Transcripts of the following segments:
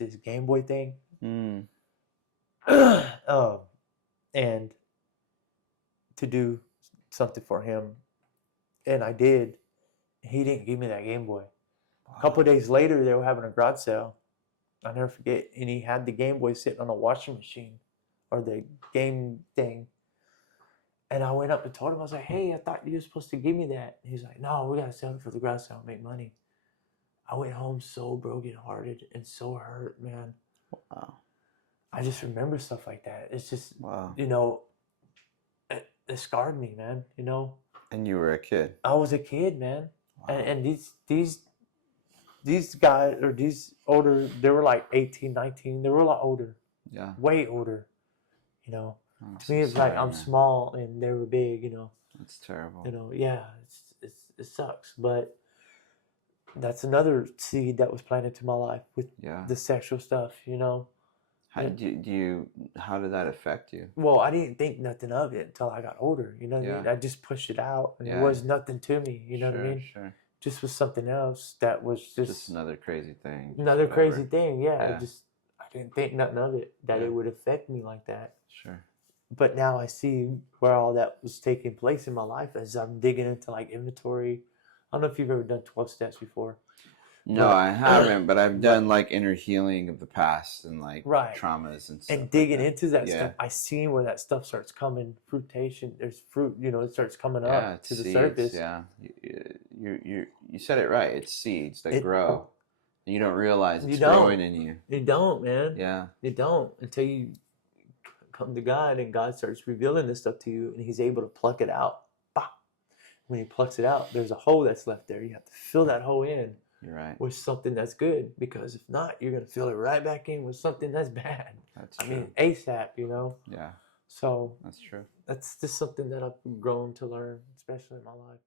his Game Boy thing. Mm. And to do something for him. And I did. He didn't give me that Game Boy. A couple of days later, they were having a garage sale. I'll never forget. And he had the Game Boy sitting on a washing machine or the game thing. And I went up and told him, I was like, hey, I thought you were supposed to give me that. And he's like, no, we got to sell it for the garage sale and make money. I went home so brokenhearted and so hurt, man. Wow. I just remember stuff like that. It's just, Wow. you know, it scarred me, man, you know. And you were a kid. I was a kid, man. Wow. And these guys, or these older, they were like 18, 19. They were a lot older. Yeah. Way older, you know. Oh, To me, it's like I'm small and they were big, you know. That's terrible. You know, yeah, it sucks. But that's another seed that was planted to my life with the sexual stuff, you know. How did that affect you? Well, I didn't think nothing of it until I got older, you know what I mean? I just pushed it out, and it was nothing to me, you know what I mean? Sure. Just was something else that was just another crazy thing. Another crazy thing, yeah. I didn't think nothing of it, that it would affect me like that. Sure. But now I see where all that was taking place in my life as I'm digging into like inventory. I don't know if you've ever done 12 steps before. No, I haven't, but I've done like inner healing of the past and like traumas and stuff. And digging into that stuff, I see where that stuff starts coming, fruitation. There's fruit, you know, it starts coming up to the surface. Yeah, you said it right. It's seeds that grow. And you don't realize it's growing in you. You don't, man. Yeah. You don't until you come to God and God starts revealing this stuff to you and he's able to pluck it out. Bah! When he plucks it out, there's a hole that's left there. You have to fill that hole in. You're right. With something that's good, because if not, you're gonna fill it right back in with something that's bad. That's true. I mean, ASAP, you know. Yeah. So that's true. That's just something that I've grown to learn, especially in my life.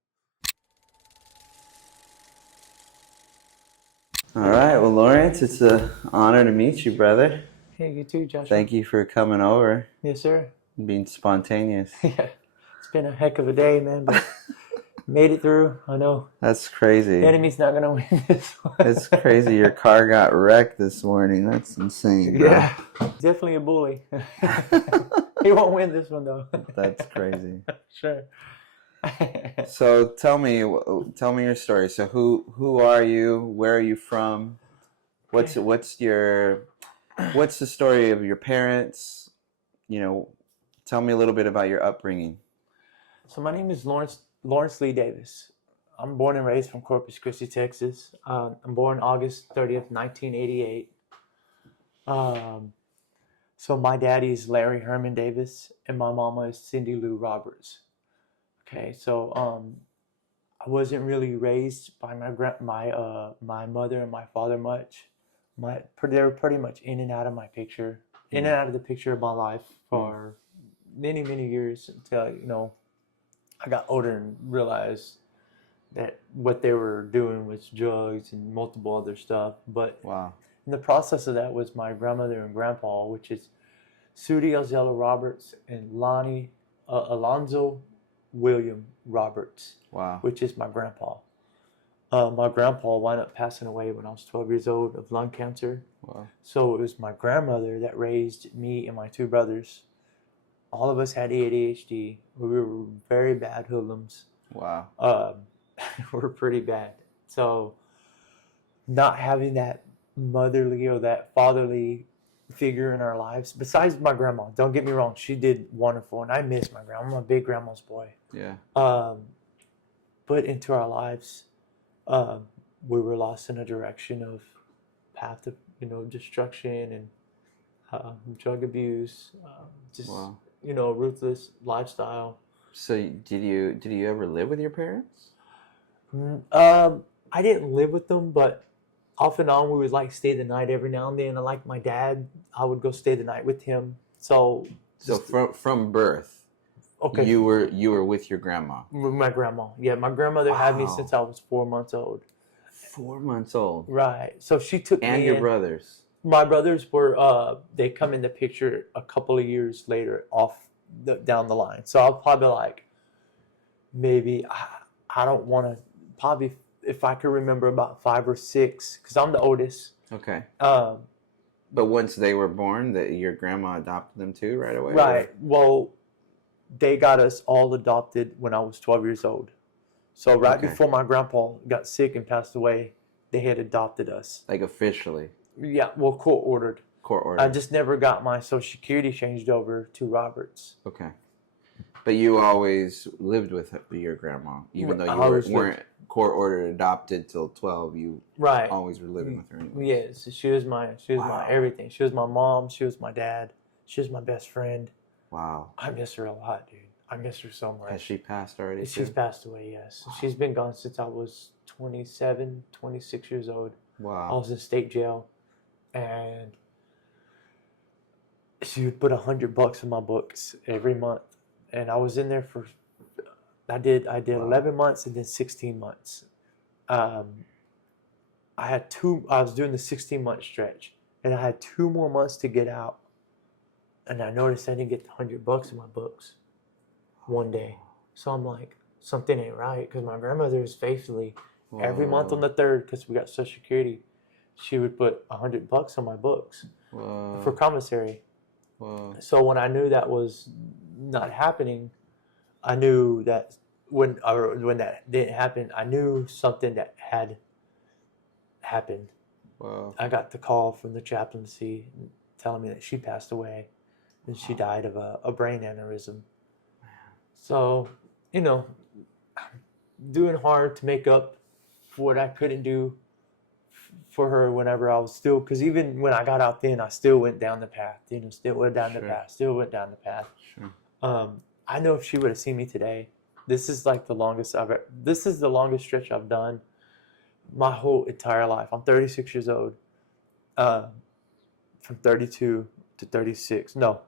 All right. Well, Lawrence, it's an honor to meet you, brother. Hey, you too, Joshua. Thank you for coming over. Yes, sir. Being spontaneous. Yeah, it's been a heck of a day, man. But made it through. I know. That's crazy. The enemy's not gonna win this one. It's crazy. Your car got wrecked this morning. That's insane. Bro. Yeah, definitely a bully. He won't win this one though. That's crazy. Sure. So tell me your story. So who are you? Where are you from? What's the story of your parents? You know, tell me a little bit about your upbringing. So my name is Lawrence Lee Davis. I'm born and raised from Corpus Christi, Texas. I'm born August 30th, 1988. So my daddy is Larry Herman Davis, and my mama is Cindy Lou Roberts. Okay, so I wasn't really raised by my mother and my father much. They were pretty much in and out of my picture, in and out of the picture of my life for many, many years until, you know, I got older and realized that what they were doing was drugs and multiple other stuff. But in the process of that was my grandmother and grandpa, which is Sudi Alzella Roberts and Lonnie Alonzo William Roberts, which is my grandpa. My grandpa wound up passing away when I was 12 years old of lung cancer. Wow. So it was my grandmother that raised me and my two brothers. All of us had ADHD. We were very bad hoodlums. Wow. We're pretty bad. So not having that motherly or that fatherly figure in our lives, besides my grandma, don't get me wrong, she did wonderful, and I miss my grandma. I'm a big grandma's boy. Yeah. But into our lives, we were lost in a direction of path of, you know, destruction and drug abuse, you know, ruthless lifestyle. So did you ever live with your parents? I didn't live with them, but off and on we would like stay the night every now and then. And like my dad, I would go stay the night with him. So from birth, okay, you were with your grandma. With my grandma, yeah. My grandmother had me since I was 4 months old. 4 months old, right? So she took me. And your brothers. My brothers were they come in the picture a couple of years later down the line. So I'll probably like maybe I don't want to probably if I could remember about 5 or 6 because I'm the oldest. Okay. But once they were born, that your grandma adopted them too right away? Right. Well, they got us all adopted when I was 12 years old. So right Okay. before my grandpa got sick and passed away, they had adopted us. Like officially? Yeah, well, court ordered. Court ordered. I just never got my Social Security changed over to Roberts. Okay. But you always lived with your grandma, even though you weren't court ordered adopted till 12. You always were living with her. Anyways. Yes, she was my everything. She was my mom. She was my dad. She was my best friend. Wow. I miss her a lot, dude. I miss her so much. Has she passed already? She's passed away, yes. Wow. She's been gone since I was 27, 26 years old. Wow. I was in state jail, and she would put $100 in my books every month. And I was in there for, I did 11 months and then 16 months. I was doing the 16-month stretch, and I had 2 more months to get out. And I noticed I didn't get the $100 in my books one day. So I'm like, something ain't right, because my grandmother was faithfully, every month on the 3rd, because we got Social Security, she would put $100 on my books for commissary. Whoa. So when I knew that was not happening, I knew that when that didn't happen, I knew something that had happened. Wow. I got the call from the chaplaincy telling me that she passed away, and she died of a brain aneurysm. So, doing hard to make up for what I couldn't do for her whenever I was still, because even when I got out then, I still went down the path, still went down the path. Sure. I know if she would have seen me today, this is like the longest stretch I've done my whole entire life. I'm 36 years old. From 32 to 36, no,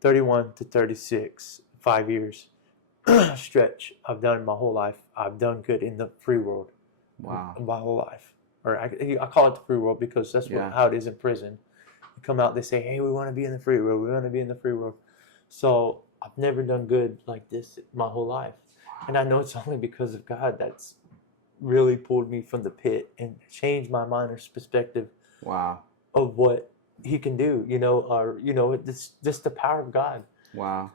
31 to 36, 5 years stretch I've done my whole life. I've done good in the free world. Wow. My whole life. Or I call it the free world because that's how it is in prison. You come out, they say, hey, we want to be in the free world. We want to be in the free world. So I've never done good like this my whole life. And I know it's only because of God that's really pulled me from the pit and changed my mind's perspective of what he can do, it's just the power of God. Wow.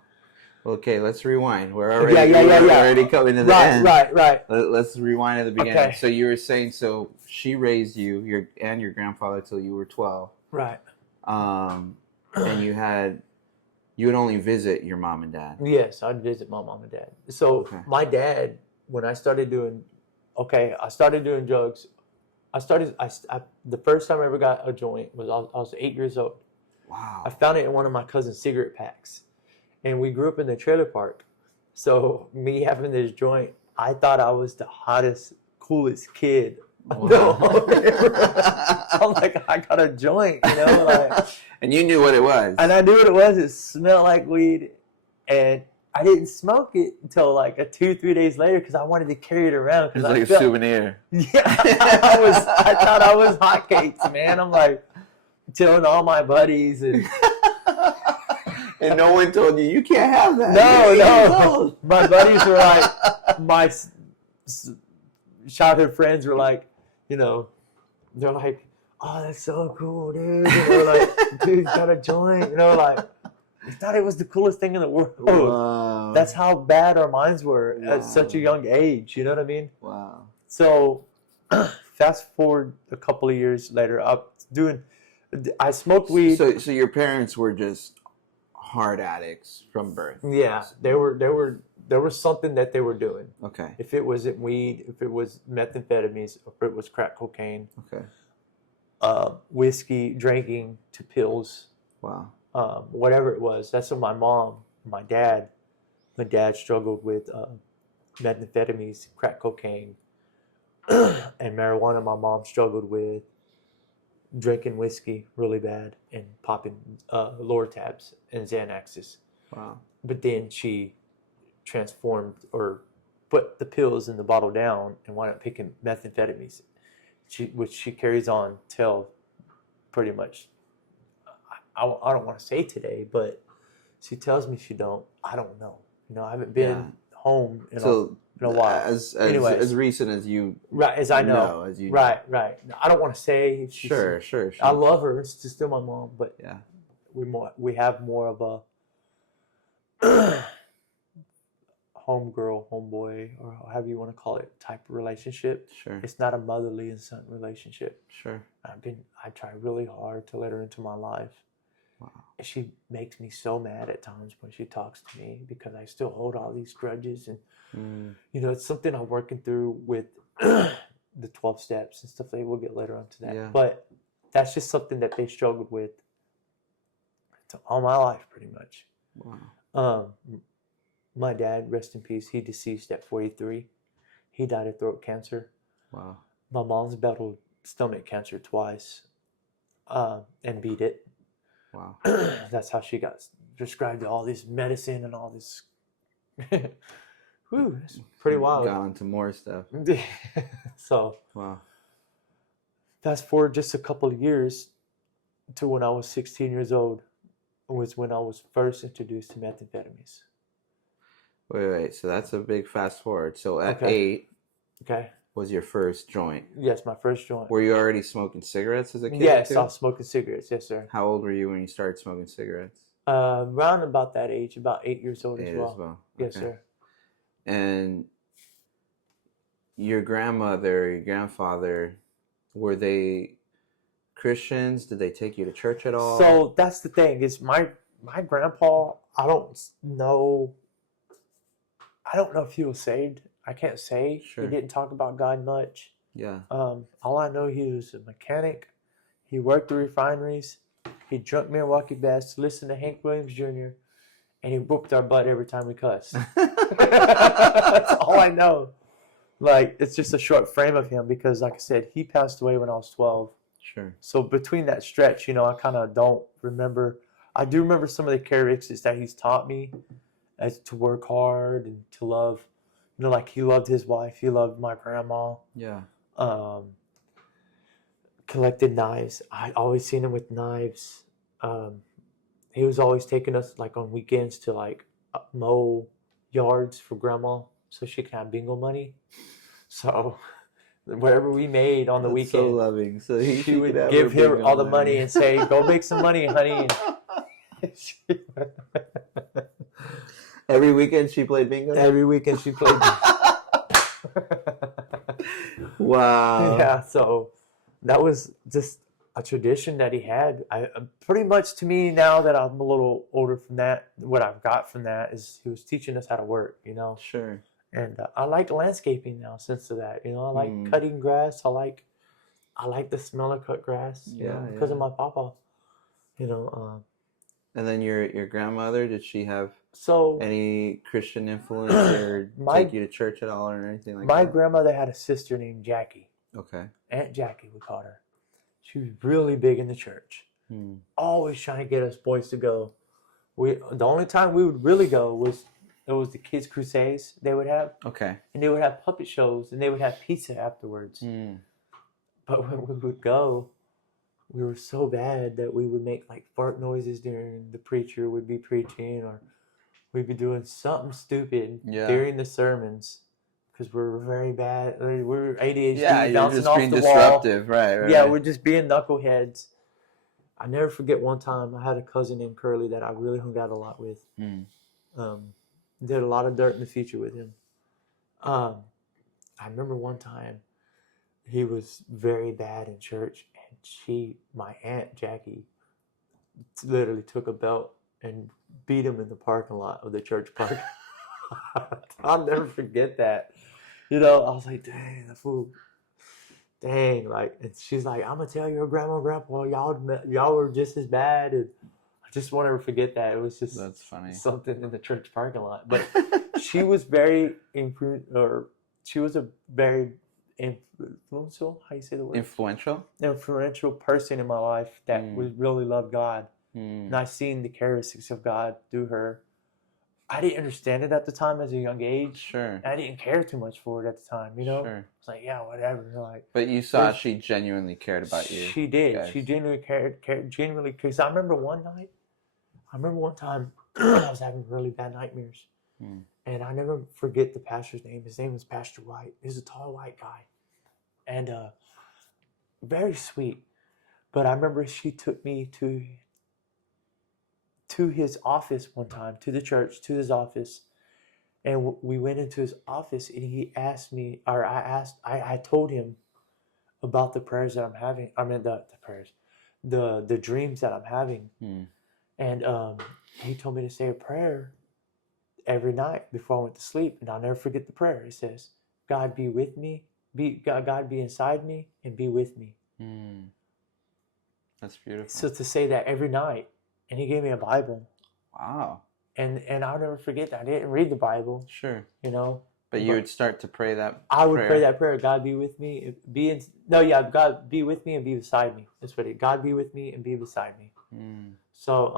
Okay, let's rewind. We're already coming to the end. Right. Let's rewind at the beginning. Okay. So you were saying, so she raised you, your grandfather, till you were 12. Right. And you would only visit your mom and dad. Yes, I'd visit my mom and dad. So my dad, when I started doing drugs. The first time I ever got a joint was I was 8 years old. Wow. I found it in one of my cousin's cigarette packs. And we grew up in the trailer park. So me having this joint, I thought I was the hottest, coolest kid. Wow. I'm like, I got a joint, And you knew what it was. And I knew what it was. It smelled like weed. And I didn't smoke it until like 2-3 days later because I wanted to carry it around. It's like a souvenir. Yeah, I thought I was hotcakes, man. I'm like telling all my buddies and no one told you can't have that. No. My buddies were like, my childhood friends were like, they're like, oh, that's so cool, dude. Like, dude, got a joint. Like, I thought it was the coolest thing in the world. Wow. That's how bad our minds were at such a young age. You know what I mean? Wow. So, fast forward a couple of years later, I smoked weed. So your parents were just hard addicts from birth. Yeah, there was something that they were doing. Okay. If it wasn't weed, if it was methamphetamines, if it was crack cocaine. Okay. Whiskey, drinking, to pills. Wow. Whatever it was. That's what my dad struggled with methamphetamines, crack cocaine, and marijuana. My mom struggled with drinking whiskey really bad and popping Lortabs and Xanaxes. Wow. But then she transformed or put the pills in the bottle down and wound up picking methamphetamines, which she carries on till pretty much, I don't want to say today, but she tells me she don't. I don't know. I haven't been home. in a while. As recent as you right, as I know. as you right. I don't want to say if she's, sure. I love her. She's still my mom, but Yeah. we have more of a homegirl, homeboy, or however you want to call it, type of relationship. Sure. It's not a motherly and son relationship. Sure. I try really hard to let her into my life. Wow. And she makes me so mad at times when she talks to me because I still hold all these grudges, and it's something I'm working through with the 12 steps and stuff. We'll get later onto that. Yeah. But that's just something that they struggled with all my life, pretty much. Wow. My dad, rest in peace, he deceased at 43. He died of throat cancer. Wow. My mom's battled stomach cancer twice and beat it. Wow. That's how she got prescribed all this medicine and all this. Whew, it's pretty wild. Got into more stuff. So, wow. Fast forward just a couple of years to when I was 16 years old, was when I was first introduced to methamphetamines. Wait. So that's a big fast forward. So at 8, was your first joint? Yes, my first joint. Were you already smoking cigarettes as a kid? Yes, too? I was smoking cigarettes. Yes, sir. How old were you when you started smoking cigarettes? Around about that age, about 8 years old as well. Okay. Yes, sir. And your grandmother, your grandfather, were they Christians? Did they take you to church at all? So that's the thing, is my grandpa, I don't know if he was saved. I can't say. Sure. He didn't talk about God much. Yeah. All I know, he was a mechanic. He worked the refineries. He drunk Milwaukee Best, listened to Hank Williams Jr., and he whooped our butt every time we cussed. That's all I know. Like, it's just a short frame of him because, like I said, he passed away when I was 12. Sure. So between that stretch, I kind of don't remember. I do remember some of the characteristics that he's taught me, as to work hard and to love. Like he loved his wife. He loved my grandma. Yeah. Collected knives. I always seen him with knives. He was always taking us like on weekends to like mow yards for grandma so she could have bingo money. So whatever we made on the weekend, so loving. So she would give her all the money and say, "Go make some money, honey." Every weekend she played bingo? Every weekend she played bingo. Wow. Yeah, so that was just a tradition that he had. Pretty much to me, now that I'm a little older from that, what I've got from that is he was teaching us how to work, Sure. And I like landscaping now since of that. I like cutting grass. I like the smell of cut grass, because of my papa. And then your grandmother, did she have so any Christian influence or take you to church at all or anything like that? My grandmother had a sister named Jackie. Okay. Aunt Jackie, we called her. She was really big in the church. Always trying to get us boys to go. The only time we would really go was the kids' crusades they would have. Okay. And they would have puppet shows and they would have pizza afterwards. But when we would go, we were so bad that we would make like fart noises during the preacher would be preaching, or we'd be doing something stupid during the sermons because we're very bad. We're ADHD, bouncing off the disruptive, wall. Right. Yeah, we're just being knuckleheads. I never forget one time I had a cousin named Curly that I really hung out a lot with. Did a lot of dirt in the future with him. I remember one time he was very bad in church, and my Aunt Jackie, literally took a belt and beat him in the parking lot of the church park. I'll never forget that. I was like, dang, the fool. Dang, and she's like, I'm gonna tell your grandma and grandpa, y'all were just as bad, and I just won't ever forget that. It was just that's funny. Something in the church parking lot. But she was very influential. How you say the word? Influential person in my life that really loved God, and I seen the characteristics of God through her. I didn't understand it at the time as a young age. Sure. I didn't care too much for it at the time, Sure. It's like, yeah, whatever. But you saw she genuinely cared about you. She did. Guys. She genuinely cared genuinely, because I remember one time I was having really bad nightmares. And I never forget the pastor's name. His name was Pastor White. He's a tall white guy, and very sweet. But I remember she took me to his office one time, to the church, to his office, and we went into his office, and he asked me, or I told him about the prayers that I'm having. I mean the prayers, the dreams that I'm having, and he told me to say a prayer every night before I went to sleep, and I'll never forget the prayer. It says, "God be with me, God be inside me, and be with me." That's beautiful. So to say that every night, and he gave me a Bible. Wow. And I'll never forget that. I didn't read the Bible. Sure. You know. But you would start to pray that. I would pray that prayer. God be with me. God be with me and be beside me. That's what it. God be with me and be beside me. So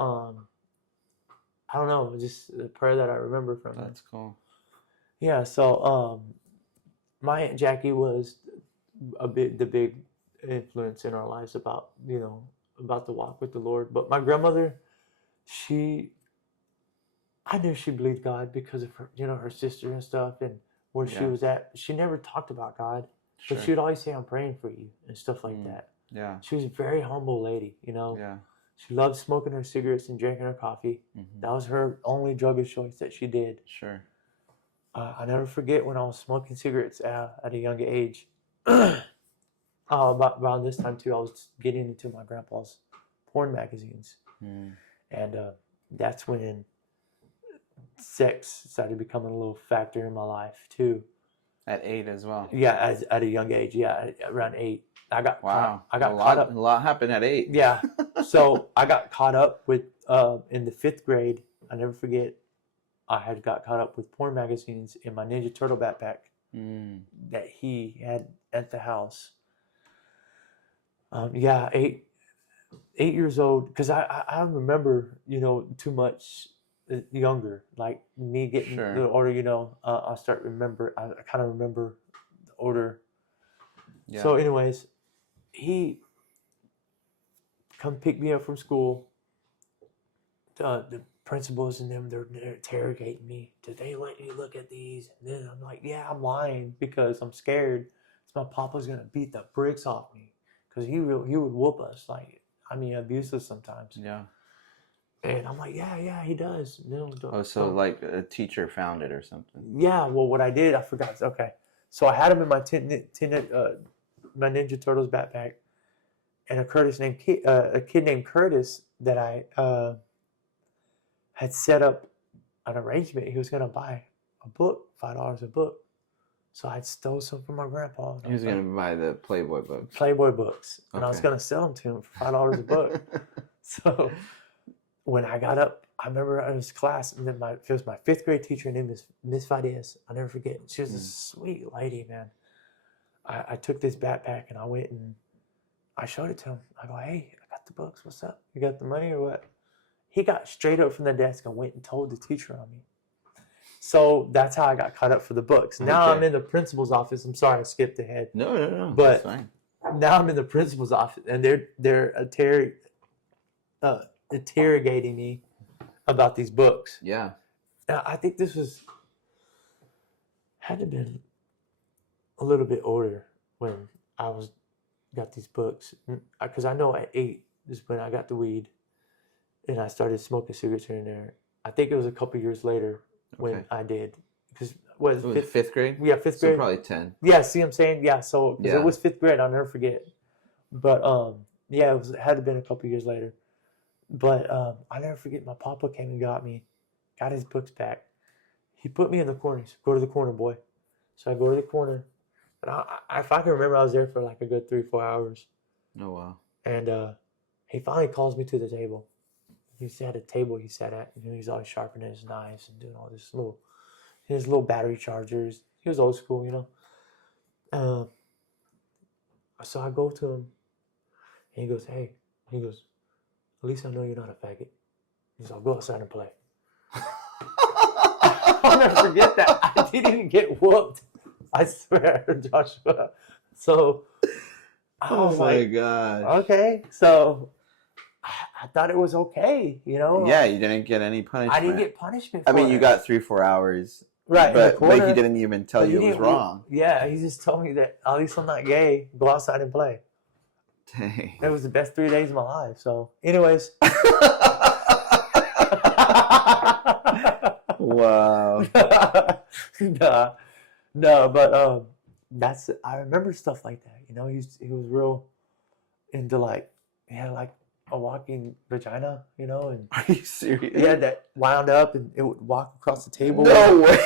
I don't know, just the prayer that I remember from him. That's cool. Yeah. So my Aunt Jackie was the big influence in our lives about the walk with the Lord. But my grandmother, I knew she believed God because of her, her sister and stuff, and where she was at. She never talked about God, but she would always say, "I'm praying for you," and stuff like that. Yeah. She was a very humble lady, Yeah. She loved smoking her cigarettes and drinking her coffee. That was her only drug of choice that she did. Sure. I never forget when I was smoking cigarettes at a young age. Around this time too, I was getting into my grandpa's porn magazines, and that's when sex started becoming a little factor in my life too. At 8 as well. Yeah, at a young age. Yeah, around 8. I got caught up. A lot happened at 8. Yeah, so I got caught up with in the 5th grade. I never forget. I had got caught up with porn magazines in my Ninja Turtle backpack that he had at the house. 8 years old, because I remember too much younger, like me getting the older. I kind of remember the older. Yeah. So anyways, he come pick me up from school. The principals and them, they're interrogating me. Did they let you look at these? And then I'm like, yeah, I'm lying because I'm scared. My papa's gonna beat the bricks off me, because he would whoop us, abusive sometimes. Yeah. And I'm like, yeah, he does. So like a teacher found it or something. Yeah. Well, what I did, I forgot. Okay. So I had him in my my Ninja Turtles backpack, and a kid named Curtis that I had set up an arrangement. He was gonna buy a book, $5 a book. So I stole some from my grandpa. He was going to buy the Playboy books. Playboy books. And I was going to sell them to him for $5 a book. So when I got up, I remember it was class, and then it was my 5th grade teacher. Her name is Miss Valdez. I'll never forget. She was a sweet lady, man. I took this backpack, and I went and I showed it to him. I go, "Hey, I got the books. What's up? You got the money or what?" He got straight up from the desk and went and told the teacher on me. So that's how I got caught up for the books. Now I'm in the principal's office. I'm sorry, I skipped ahead. No. But that's fine. Now I'm in the principal's office, and they're interrogating me about these books. Yeah. Now, I think this had to have been a little bit older when I got these books, because I know at 8 is when I got the weed, and I started smoking cigarettes here and there. I think it was a couple years later when I did, because it was 5th grade. Yeah, 5th grade. So probably 10. Yeah, see what I'm saying? Yeah, so it was 5th grade. I'll never forget. But it had to have been a couple years later. But I'll never forget. My papa came and got his books back. He put me in the corner. He said, "Go to the corner, boy." So I go to the corner, and if I can remember, I was there for like a good 3-4 hours. Oh wow! And he finally calls me to the table. He had a table he sat at. He's always sharpening his knives and doing all this his little battery chargers. He was old school, So I go to him, and he goes, "Hey," he goes, "at least I know you're not a faggot." He said, "I'll go outside and play." I'll never forget that. I didn't even get whooped. I swear, Joshua. So I was my God. Okay. So I thought it was okay, Yeah, you didn't get any punishment. I didn't get punishment. You got 3-4 hours. Right, in the but he corner. didn't even tell But you he it was didn't. wrong. Yeah, he just told me that at least I'm not gay. Go outside and play. Dang. That was the best 3 days of my life. So, anyways. Wow. No, but that's I remember stuff like that. You know, he was real into like he had like a walking vagina, you know, and Are you serious? he had that wound up and it would walk across the table. No way.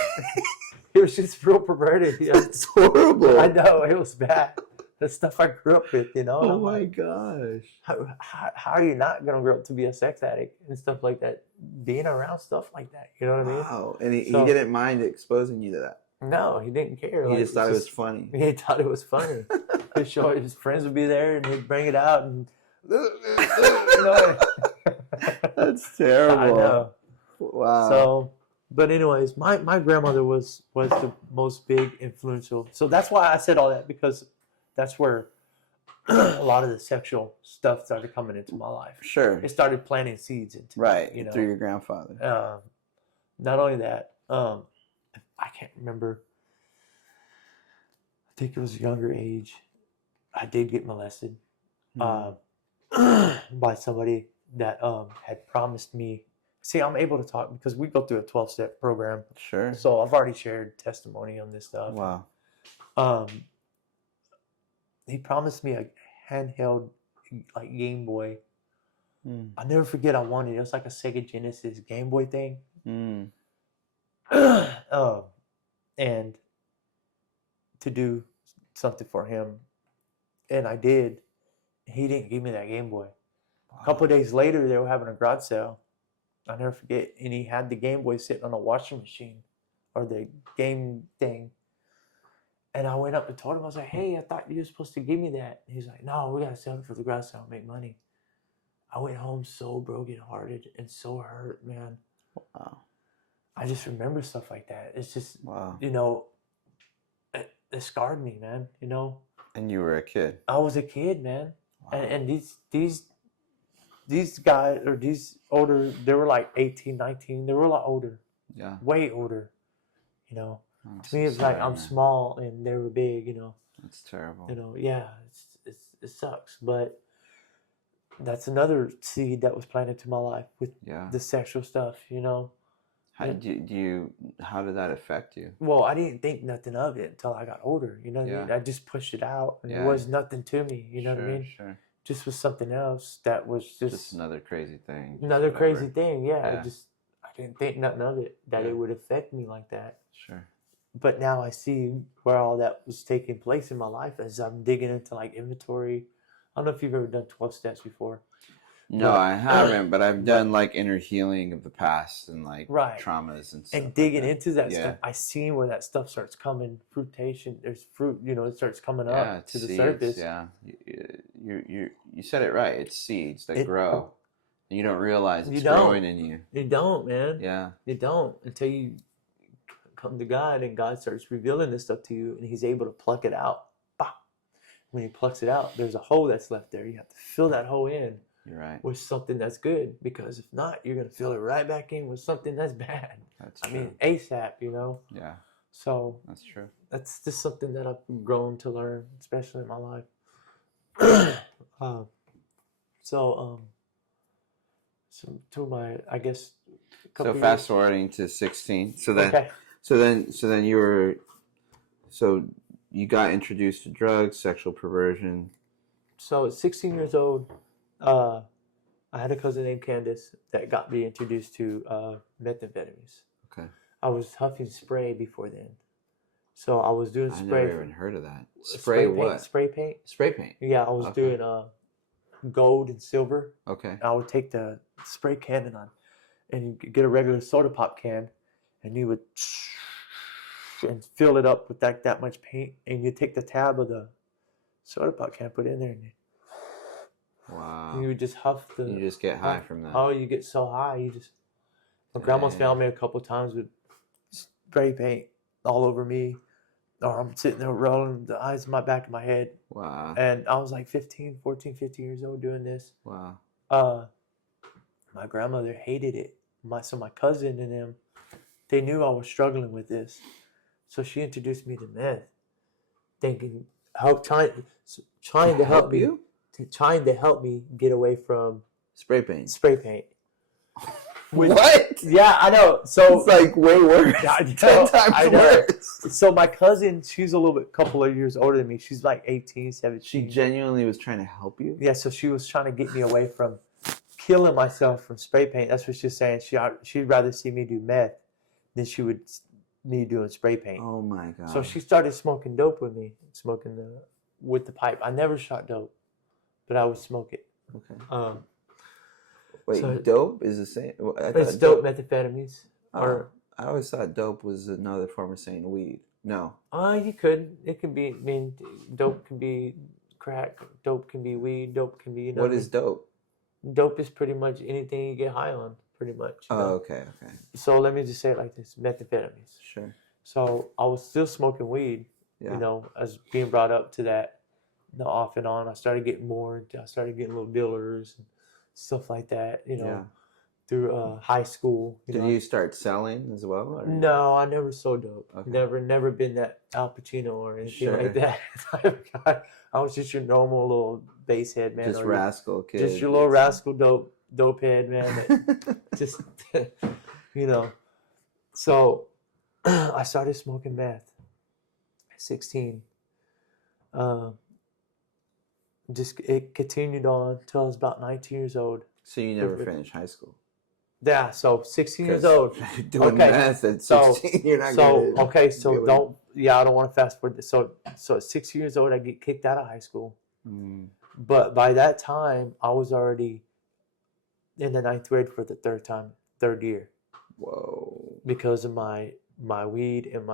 It was just real perverted. You know? That's horrible. I know, it was bad. The stuff I grew up with, you know. Oh my gosh. How are you not gonna grow up to be a sex addict and stuff like that? Being around stuff like that, you know what I mean? Wow. And he So- didn't mind exposing you to that. No, he didn't care. He Like, just thought it was funny. He thought it was funny. He'd show it, his friends would be there and he'd bring it out and you know. That's terrible. I know. Wow. So, but anyways, my grandmother was the most big influential. So that's why I said all that, because that's where a lot of the sexual stuff started coming into my life. Sure. It started planting seeds into Right. you know. Through your grandfather. Not only that, I can't remember. I think it was a younger age. I did get molested by somebody that had promised me. See, I'm able to talk because we go through a 12-step program. Sure. So I've already shared testimony on this stuff. Wow. He promised me a handheld like Game Boy. Mm. I'll never forget I wanted it. It was like a Sega Genesis Game Boy thing. Mm. And to do something for him. And I did. He didn't give me that Game Boy. Wow. A couple of days later, they were having a garage sale. I'll never forget. And he had the Game Boy sitting on a washing machine or the game thing. And I went up and told him, I was like, hey, I thought you were supposed to give me that. And he's like, no, we got to sell it for the garage sale and make money. I went home so brokenhearted and so hurt, man. Wow. I just remember stuff like that. It's just, Wow. you know, it scarred me, man, you know. And you were a kid. I was a kid, man. Wow. And these guys, or these older, they were like 18, 19. They were a lot older. Yeah. Way older, you know. Oh, To me, it's like I'm small and they were big, you know. That's terrible. You know, yeah, it sucks. But that's another seed that was planted to my life with the sexual stuff, you know. How did that affect you? Well, I didn't think nothing of it until I got older, you know what I mean? I just pushed it out and it was nothing to me, you know what I mean? Sure. Just was something else that was just another crazy thing. Another crazy thing, yeah. Yeah. I didn't think nothing of it, that it would affect me like that. Sure. But now I see where all that was taking place in my life as I'm digging into like inventory. I don't know if you've ever done 12 steps before. No, I haven't, but I've done like inner healing of the past and like traumas and stuff. And digging into that Yeah. stuff, I see where that stuff starts coming. Fruitation, there's fruit, you know, it starts coming up to the seeds, surface. Yeah, you said it right. It's seeds that grow, and you don't realize it's growing in you. You don't, man. Yeah, you don't until you come to God and God starts revealing this stuff to you, and He's able to pluck it out. Bah! When He plucks it out, there's a hole that's left there. You have to fill that hole in. You're right. With something that's good, because if not, you're gonna fill it right back in with something that's bad. That's true. I mean, ASAP, you know. Yeah. So that's true. That's just something that I've grown to learn, especially in my life. So to my, I guess. So fast forwarding to 16. So then you got introduced to drugs, sexual perversion. So at 16 years old, I had a cousin named Candace that got me introduced to methamphetamines. Okay. I was huffing spray before then. So I was doing spray. I never even heard of that. Spray what? Paint, spray paint. Spray paint. Yeah, I was doing gold and silver. Okay. I would take the spray can and you get a regular soda pop can, and you would and fill it up with that much paint, and you take the tab of the soda pop can, put it in there, and you would just huff the. You just get high from that. Oh, you get so high, you just. My grandma's found me a couple times with spray paint all over me, or I'm sitting there rolling the eyes in my back of my head. Wow. And I was like 15 years old doing this. Wow. My grandmother hated it. So my cousin and them, they knew I was struggling with this, so she introduced me to meth, thinking trying to help me you? trying to help me get away from Spray paint. spray paint. What? Yeah, I know. So it's like way worse. I 10 times worse. So my cousin, she's a couple of years older than me. She's like 18, 17. She genuinely was trying to help you? Yeah, so she was trying to get me away from killing myself from spray paint. That's what she's saying. She'd rather see me do meth than she would me doing spray paint. Oh my God. So she started smoking dope with me, with the pipe. I never shot dope, but I would smoke it. Okay. Wait, so, dope is the same? It's dope methamphetamines. Or I always thought dope was another form of saying weed. No. You could. It could be. I mean, dope can be crack. Dope can be weed. Dope can be. What is dope? Dope is pretty much anything you get high on. Pretty much. Okay. So let me just say it like this: methamphetamines. Sure. So I was still smoking weed. Yeah. As being brought up to that, off and on. I started getting little dealers and stuff like that. Through high school. Did you start selling as well? Or? No, I never sold dope. Okay. Never been that Al Pacino or anything like that. I was just your normal little bass head, man. Just rascal kid. Just your little rascal dope head, man. That just, So I started smoking meth at 16. It continued on till I was about 19 years old. So you never finished high school? Yeah, so 16 years old. Doing meth at 16, you're not going to... I don't want to fast forward this. So at 16 years old, I get kicked out of high school. Mm. But by that time, I was already in the 9th grade for the third year. Whoa. Because of my weed and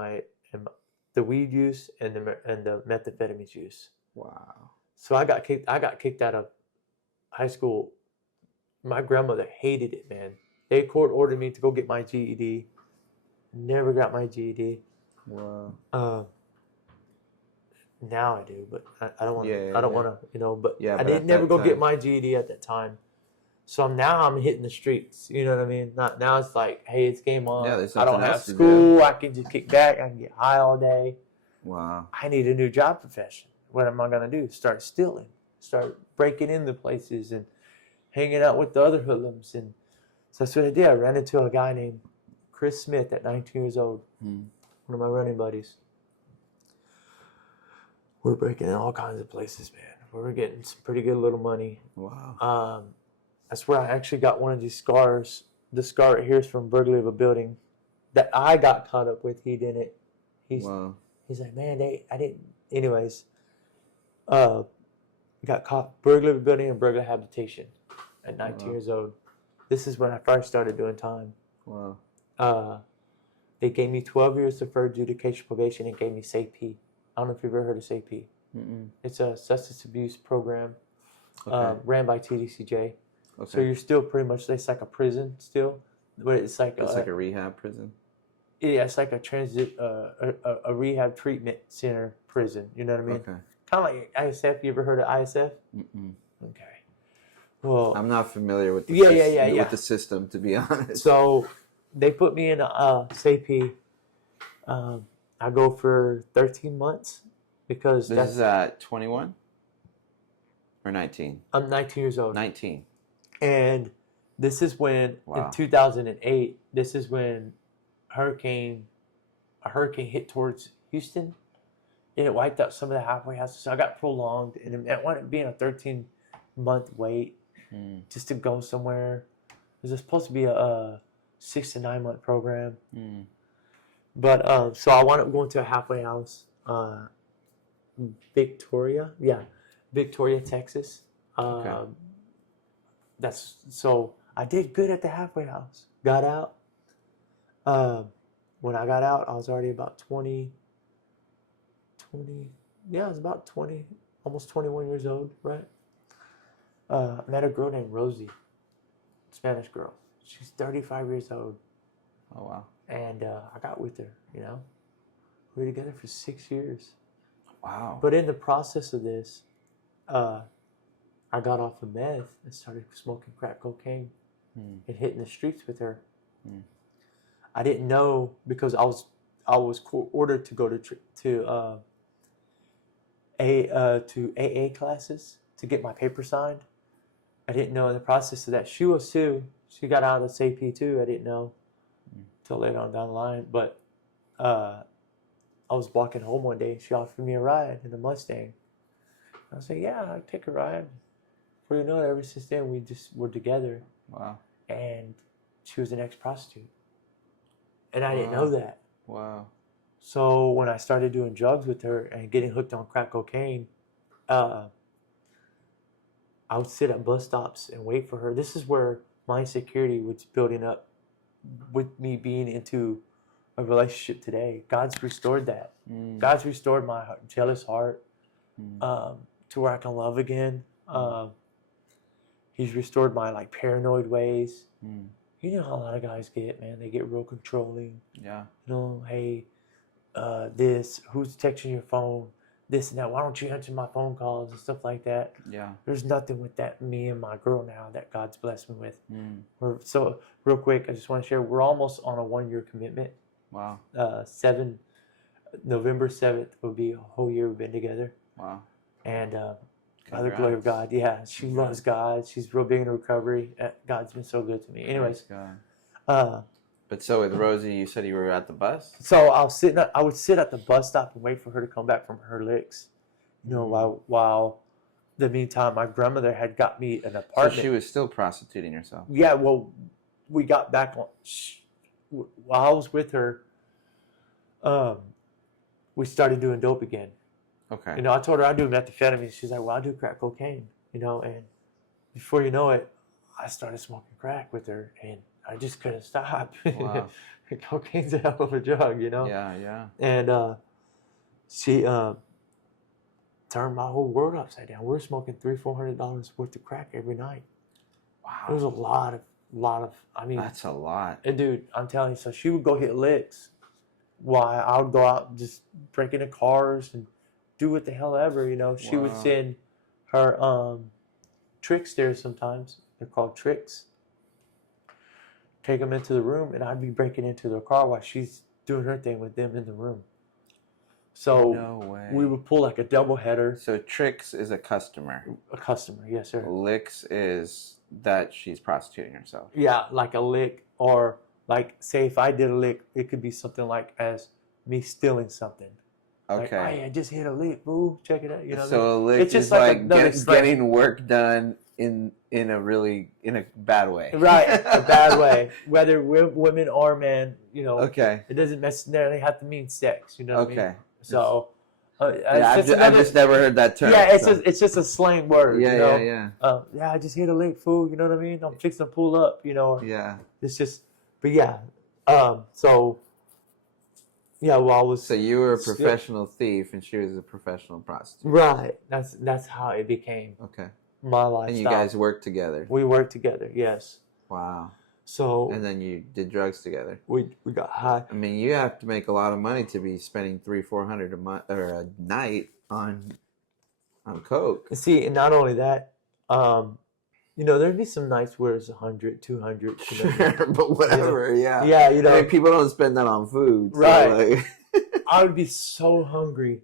the weed use and the methamphetamine use. Wow. So I got kicked out of high school. My grandmother hated it, man. They court ordered me to go get my GED. Never got my GED. Wow. Now I do, but I don't want. I don't want to, But I didn't never go get my GED at that time. So now I'm hitting the streets. You know what I mean? Now it's like, hey, it's game on. Yeah, there's I don't have school. I can just kick back. I can get high all day. Wow. I need a new job profession. What am I gonna do? Start stealing. Start breaking into places and hanging out with the other hoodlums. And so that's what I did. I ran into a guy named Chris Smith at 19 years old. One of my running buddies. We're breaking in all kinds of places, man. We were getting some pretty good little money. Wow. That's where I actually got one of these scars. The scar right here is from burglary of a building that I got caught up with. He didn't. He's like, man, I didn't. Anyways, got caught burglary of a building and burglary habitation at 19 years old. This is when I first started doing time. Wow. They gave me 12 years deferred adjudication probation and gave me SAP. I don't know if you've ever heard of SAP. It's a substance abuse program ran by TDCJ. Okay. So you're still pretty much, it's like a prison still, but it's like a rehab prison. Yeah, it's like a rehab treatment center prison. You know what I mean? Okay. Kind of like ISF. You ever heard of ISF? Okay. Well, I'm not familiar with with the system, to be honest. So they put me in a SAP. I go for 13 months because this is at 21 or 19. I'm 19 years old. 19. And this is when in 2008. This is when a hurricane hit towards Houston, and it wiped out some of the halfway houses. So I got prolonged, and it wound up being a 13-month wait just to go somewhere. It was supposed to be a 6 to 9 month program. But so I wound up going to a halfway house, Victoria, Texas. Okay. So I did good at the halfway house. Got out. When I got out, I was already about 20. Yeah, I was about 20, almost 21 years old, right? Met a girl named Rosie, Spanish girl. She's 35 years old. Oh, wow. And I got with her, We were together for 6 years. Wow. But in the process of this, I got off of meth and started smoking crack cocaine and hitting the streets with her. I didn't know because I was ordered to go to AA classes to get my paper signed. I didn't know in the process of that she was too. She got out of the CP too. I didn't know till later on down the line. But I was walking home one day. She offered me a ride in a Mustang. I said, "Yeah, I'll take a ride." Before you know it, ever since then we just were together. Wow. And she was an ex-prostitute, and I didn't know that. Wow. So when I started doing drugs with her and getting hooked on crack cocaine, I would sit at bus stops and wait for her. This is where my insecurity was building up with me being into a relationship today. God's restored that. God's restored my jealous heart to where I can love again. He's restored my like paranoid ways. You know how a lot of guys get, man. They get real controlling. Yeah. You know, hey, this, who's texting your phone, this and that. Why don't you answer my phone calls and stuff like that? Yeah. There's nothing with that. Me and my girl now that God's blessed me with. So real quick, I just want to share. We're almost on a 1-year commitment. Wow. November 7th will be a whole year we've been together. Wow. And by the glory of God, yeah, she loves God. She's real big in recovery. God's been so good to me. Anyways, but so with Rosie, you said you were at the bus. So I would sit at the bus stop and wait for her to come back from her licks. You know, while the meantime, my grandmother had got me an apartment. So she was still prostituting herself. Yeah, well, we got back on. While I was with her, we started doing dope again. Okay. You know, I told her I do methamphetamine. She's like, "Well, I do crack cocaine." You know, and before you know it, I started smoking crack with her, and I just couldn't stop. Wow. Cocaine's a hell of a drug, you know. Yeah, yeah. And she turned my whole world upside down. We were smoking $300-$400 worth of crack every night. Wow. It was a lot of. I mean, that's a lot. And dude, I'm telling you, so she would go hit licks, while I would go out and just break into cars and do what the hell ever, you know. She would send her tricks there sometimes. They're called tricks. Take them into the room, and I'd be breaking into their car while she's doing her thing with them in the room. So no way. We would pull like a double header. So Tricks is a customer. A customer, yes, sir. Licks is that she's prostituting herself. Yeah, like a lick, or like say if I did a lick, it could be something like as me stealing something. Okay. Like, hey, I just hit a lick, boo. Check it out. You know. So a lick is like getting work done in a bad way. Right, a bad way. Whether we're women or men, you know. Okay. It doesn't necessarily have to mean sex. You know what I mean? So. I've just never heard that term. Yeah, it's just a slang word. Yeah, you know? yeah. I just hit a lick, fool. You know what I mean? I'm fixing to pull up. You know. Yeah. It's just, but yeah. So. Yeah, well, I was. So you were a professional thief, and she was a professional prostitute. Right. That's how it became. Okay. My lifestyle. And you guys worked together. We worked together. Yes. Wow. So. And then you did drugs together. We got high. I mean, you have to make a lot of money to be spending $300-$400 a month or a night on coke. See, and not only that, you know, there'd be some nights where it's 100, 200. Sure, but whatever, yeah. Yeah, you know. I mean, people don't spend that on food. So right. Like... I would be so hungry,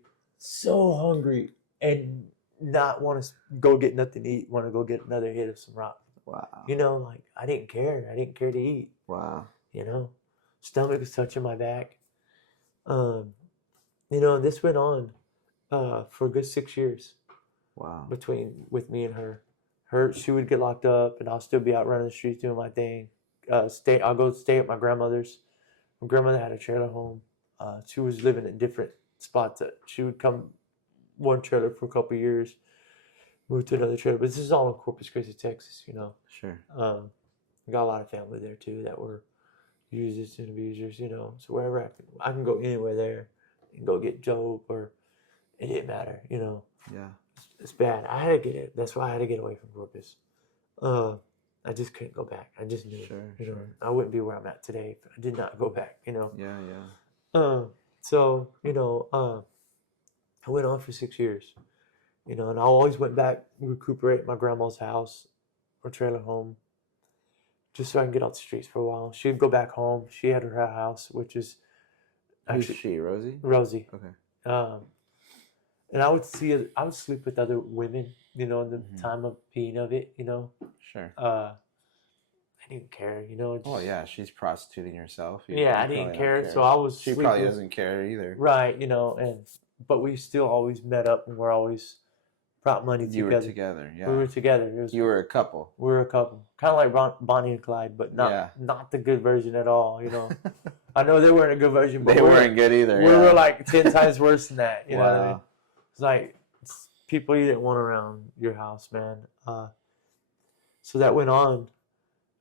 and not want to go get nothing to eat, want to go get another hit of some rock. Wow. You know, like, I didn't care. I didn't care to eat. Wow. You know, stomach was touching my back. You know, this went on for a good 6 years. Wow. With me and her. She would get locked up, and I'll still be out running the streets doing my thing. I'll go stay at my grandmother's. My grandmother had a trailer home. She was living in different spots. She would come one trailer for a couple of years, move to another trailer. But this is all in Corpus Christi, Texas, you know. Sure. I got a lot of family there too that were users and abusers, you know. So wherever I can go anywhere there and go get dope, or it didn't matter, you know. Yeah. It's bad. I had to get it. That's why I had to get away from Corpus. I just couldn't go back. I just knew. Sure, you know, I wouldn't be where I'm at today if I did not go back. You know. Yeah, yeah. So you know, I went on for 6 years. You know, and I always went back, recuperate at my grandma's house or trailer home. just so I can get off the streets for a while. She'd go back home. She had her house, which is Who's actually she? Rosie? Rosie. Okay. And I would sleep with other women, in the Mhm. time of being of it, Sure. I didn't care, Oh yeah, she's prostituting herself. Yeah, I probably didn't don't care, so I was She sleeping. probably doesn't care either. Right, but we still always met up and we're always brought money You together. were together, yeah. We were together. You were a couple. We were a couple, kind of like Bonnie and Clyde, but not the good version at all. I know they weren't a good version, but they weren't good either. We were like 10 times worse than that. You know what I mean? It's like people you didn't want around your house, man. So that went on.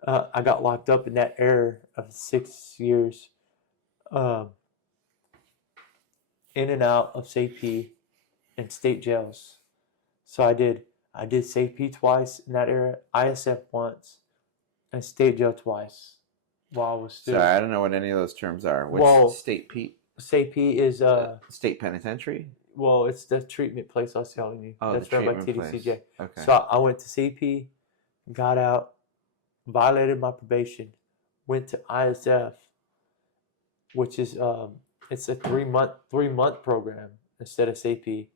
I got locked up in that era of 6 years, in and out of SAP and state jails. So I did SAP twice in that era, ISF once, and state jail twice. While I was still. Sorry, I don't know what any of those terms are. What's state Pete? SAP is state penitentiary. Well, it's the treatment place I was telling you. Oh, that's run by TDCJ. Place. Okay. So I went to CP, got out, violated my probation, went to ISF, which is it's a 3-month program instead of SAP.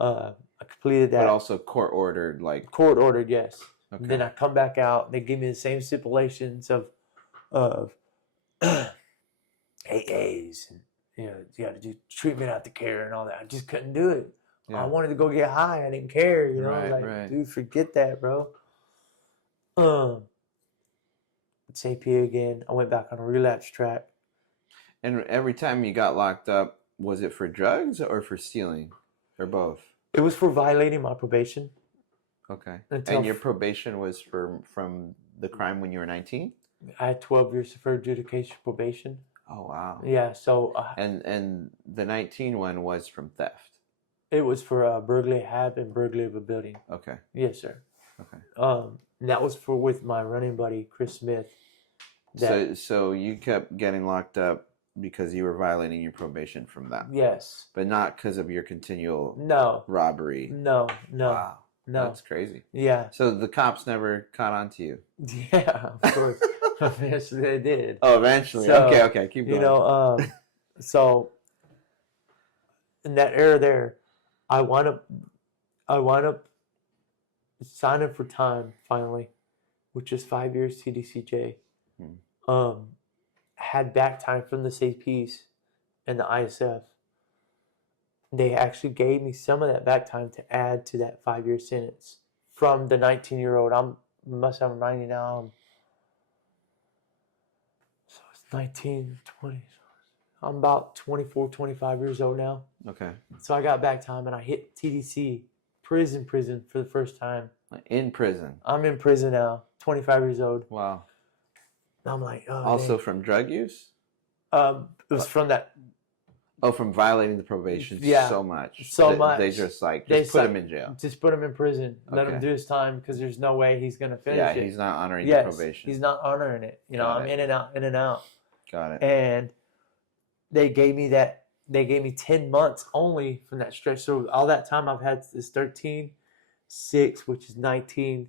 I completed that. But also court ordered, Court ordered, yes. Okay. Then I come back out. They give me the same stipulations of AAs and you got to do treatment after care and all that. I just couldn't do it. Yeah. I wanted to go get high. I didn't care. Right. Dude, forget that, bro. SAP again. I went back on a relapse track. And every time you got locked up, was it for drugs or for stealing, or both? It was for violating my probation. Okay. And your probation was from the crime when you were 19? I had 12 years for adjudication probation. Oh, wow. Yeah, so... and the 19 one was from theft? It was for burglary and burglary of a building. Okay. Yes, sir. Okay. That was with my running buddy, Chris Smith. So you kept getting locked up because you were violating your probation from that? Yes. But not because of your continual robbery? No. Wow. No. That's crazy. Yeah. So the cops never caught on to you? Yeah, of course. Eventually they did. Oh, eventually. So, okay. Keep going. So in that era there, I wound up signing for time finally, which is 5 years TDCJ. Had back time from the CPs and the ISF. They actually gave me some of that back time to add to that 5-year sentence from the 19-year-old. I must have 90 now. So it's 19, 20. I'm about 24, 25 years old now. Okay. So I got back time and I hit TDC, prison for the first time. In prison? I'm in prison now, 25 years old. Wow. And I'm like, oh, also dang. From drug use? It was from that. Oh, from violating the probation so much. So much. They just put him in jail. Just put him in prison. Let him do his time because there's no way he's going to finish it. Yeah, he's not honoring the probation. He's not honoring it. I'm in and out. Got it. And they gave me 10 months only from that stretch. So all that time I've had is 13, 6, which is 19,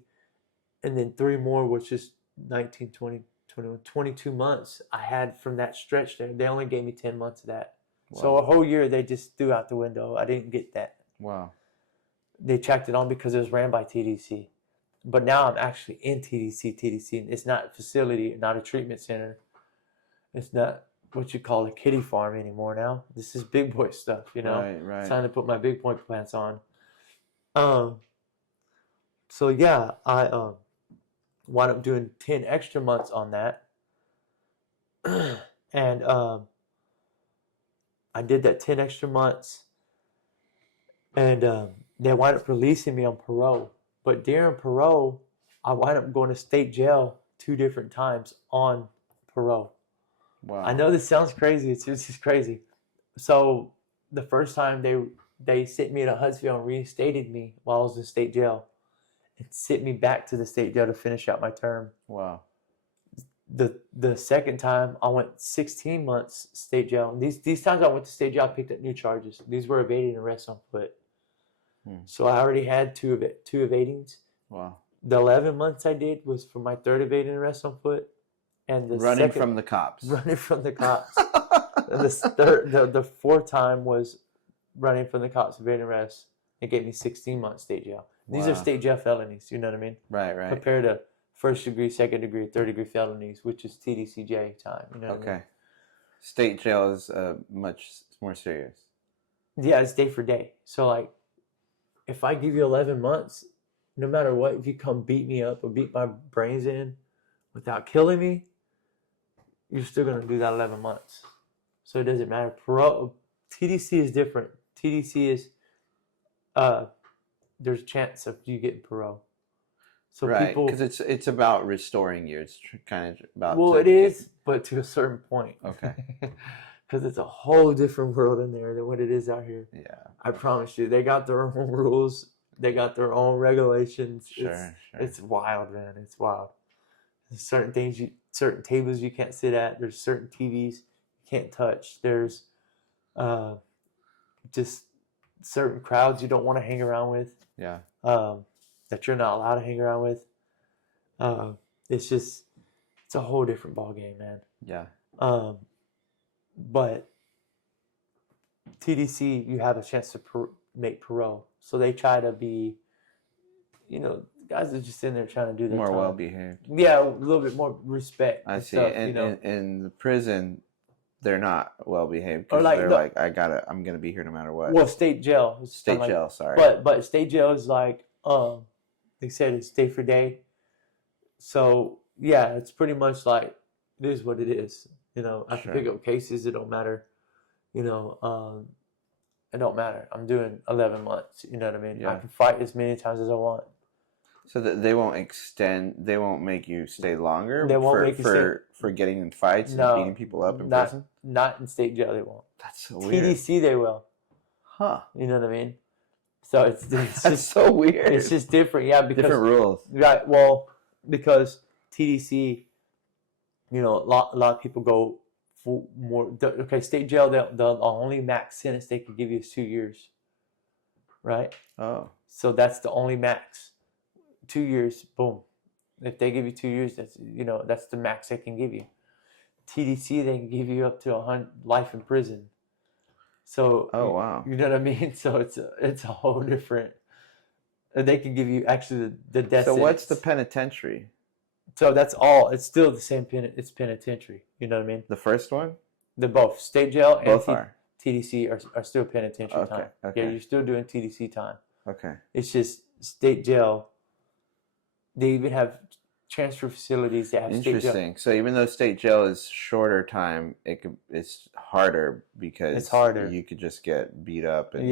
and then 3 more, which is 19, 20, 21, 22 months I had from that stretch there. They only gave me 10 months of that. Wow. So a whole year they just threw out the window. I didn't get that. Wow. They checked it on because it was ran by TDC. But now I'm actually in TDC. It's not a facility, not a treatment center. It's not what you call a kiddie farm anymore now. This is big boy stuff, Right. It's time to put my big boy pants on. So yeah, I wound up doing 10 extra months on that. And I did that 10 extra months. And they wound up releasing me on parole. But during parole, I wound up going to state jail 2 different times on parole. Wow. I know this sounds crazy. It's just crazy. So the first time they sent me to Huntsville and reinstated me while I was in state jail. And sent me back to the state jail to finish out my term. Wow. The second time I went 16 months state jail. These times I went to state jail, I picked up new charges. These were evading arrest on foot. So I already had two evadings. Wow. The 11 months I did was for my third evading arrest on foot, and the Running second from the cops. running from the cops. And the fourth time was running from the cops, evading arrest. It gave me 16 months state jail. These are Wow. state jail felonies. You know what I mean? Right. Compared to first degree, second degree, third degree felonies, which is TDCJ time. You know what I Okay. mean? State jail is much more serious. Yeah, it's day for day. So like, if I give you 11 months, no matter what, if you come beat me up or beat my brains in without killing me, you're still gonna do that 11 months. So it doesn't matter. TDC is different. TDC is there's a chance of you getting parole. So Right, people, because it's about restoring you. It's kind of about. well, it is, but to a certain point. Okay. Because it's a whole different world in there than what it is out here. Yeah. I promise you, they got their own rules. They got their own regulations. Sure. It's wild, man. It's wild. There's certain tables you can't sit at. There's certain TVs you can't touch. There's just certain crowds you don't want to hang around with. Yeah. That you're not allowed to hang around with. It's a whole different ball game, man. Yeah. But TDC, you have a chance to make parole, so they try to be, guys are just in there trying to do their more time. well behaved. Yeah, a little bit more respect. I see. Stuff, in the prison, they're not well behaved because like they're I'm gonna be here no matter what. Well, state jail. State jail, sorry. But state jail is like they said it's day for day. So yeah, it's pretty much like it is what it is. I can pick up cases. It don't matter. It don't matter. I'm doing 11 months. You know what I mean? Yeah. I can fight as many times as I want. So that they won't they won't make you stay longer. They won't make you for getting in fights and beating people up in prison. Not in state jail. They won't. That's so weird. TDC they will. Huh? You know what I mean? So it's That's just so weird. It's just different. Yeah, because different rules. Right. Well, because TDC, a lot of people go for more. Okay, state jail. The only max sentence they can give you is 2 years. Right. Oh. So that's the only max. 2 years, boom. If they give you 2 years, that's the max they can give you. TDC, they can give you up to life in prison. So, oh wow, you know what I mean. So it's a whole different. They can give you actually the death. So what's the penitentiary? So that's all. It's still the same it's penitentiary. You know what I mean. The first one. The both state jail and both are. TDC are still penitentiary time. Okay. Yeah, you're still doing TDC time. Okay. It's just state jail. They even have transfer facilities that have Interesting. State jail. So even though state jail is shorter time, it's harder because it's harder. You could just get beat up and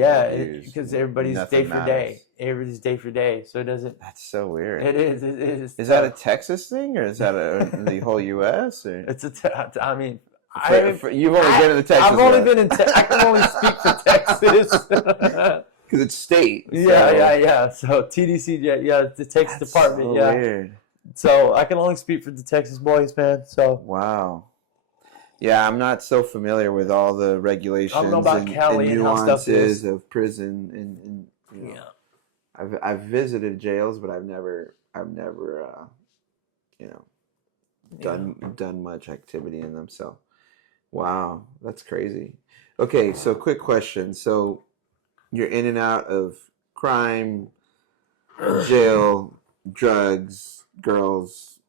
because everybody's day for day. Everybody's day for day, so it doesn't. That's so weird. It is. It is. Is that a Texas thing, or is that the whole U.S.? Or? It's I mean, you've only been in the Texas. I've only been in. I can only speak for Texas. Because it's state. So. Yeah. So TDC, the Texas That's Department, so weird. So I can only speak for the Texas boys, man. So wow. Yeah, I'm not so familiar with all the regulations I don't know about Cali and and nuances of prison. And yeah, I've visited jails, but I've never done much activity in them. So, wow, that's crazy. Okay, so quick question. So, you're in and out of crime, jail, drugs, girls.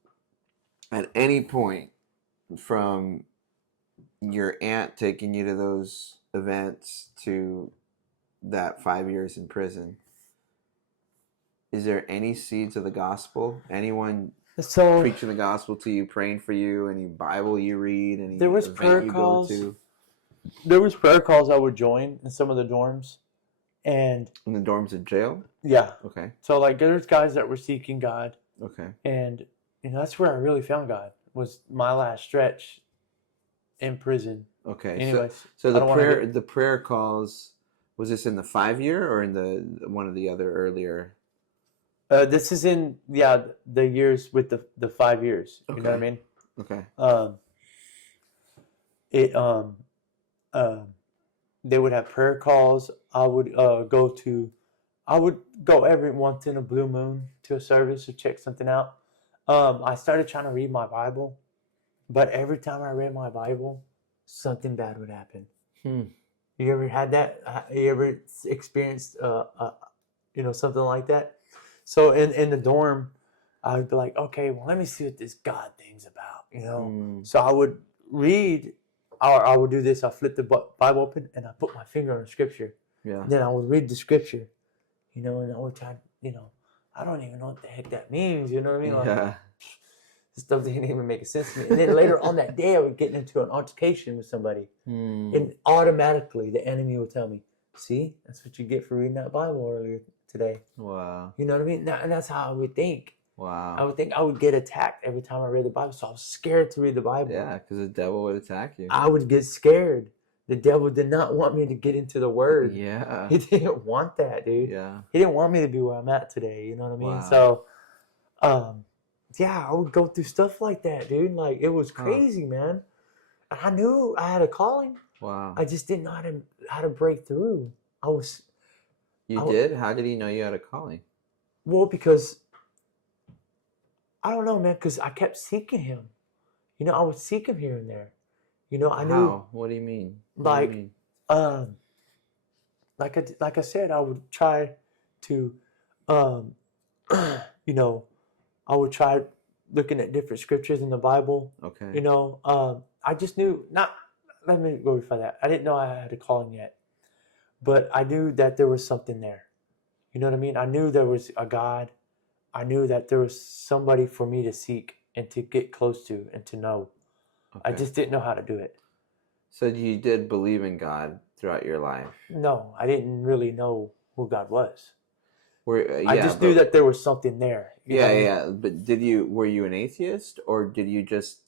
At any point from your aunt taking you to those events to that 5 years in prison, is there any seeds of the gospel? Anyone preaching the gospel to you, praying for you, any Bible you read, any there was event prayer you calls. go to? There was prayer calls I would join in some of the dorms. And in the dorms in jail? Yeah. Okay. So like there's guys that were seeking God. Okay. And that's where I really found God, was my last stretch in prison. Okay. Anyways, so the prayer calls, was this in the 5 year or in the one of the other earlier? This is in the years with the 5 years. You know what I mean? Okay. They would have prayer calls. I would I would go every once in a blue moon to a service to check something out. I started trying to read my Bible, but every time I read my Bible, something bad would happen. You ever had that? You ever experienced, something like that? So in the dorm, I would be like, okay, well, let me see what this God thing's about, So I would read, or I would do this. I flip the Bible open and I put my finger on the scripture. Yeah. Then I would read the scripture, and I would try, I don't even know what the heck that means, you know what I mean? Like, Yeah. stuff didn't even make sense to me. And then later on that day, I would get into an altercation with somebody, and automatically the enemy would tell me, "See, that's what you get for reading that Bible earlier today." Wow. You know what I mean? And that's how I would think. Wow. I would think I would get attacked every time I read the Bible, so I was scared to read the Bible. Yeah, because the devil would attack you. I would get scared. The devil did not want me to get into the Word. Yeah. He didn't want that, dude. Yeah. He didn't want me to be where I'm at today. You know what I mean? Wow. So, yeah, I would go through stuff like that, dude. Like, it was crazy, man. I knew I had a calling. Wow. I just didn't know how to break through. You did? How did he know you had a calling? Well, because I don't know, man. Because I kept seeking him. I would seek him here and there. I knew. How? What do you mean? Like I said, I would try to, I would try looking at different scriptures in the Bible. Okay. I just knew let me go before that. I didn't know I had a calling yet, but I knew that there was something there. You know what I mean? I knew there was a God. I knew that there was somebody for me to seek and to get close to and to know. Okay. I just didn't know how to do it. So you did believe in God throughout your life? No, I didn't really know who God was. I just knew that there was something there. Yeah. But were you an atheist, or did you just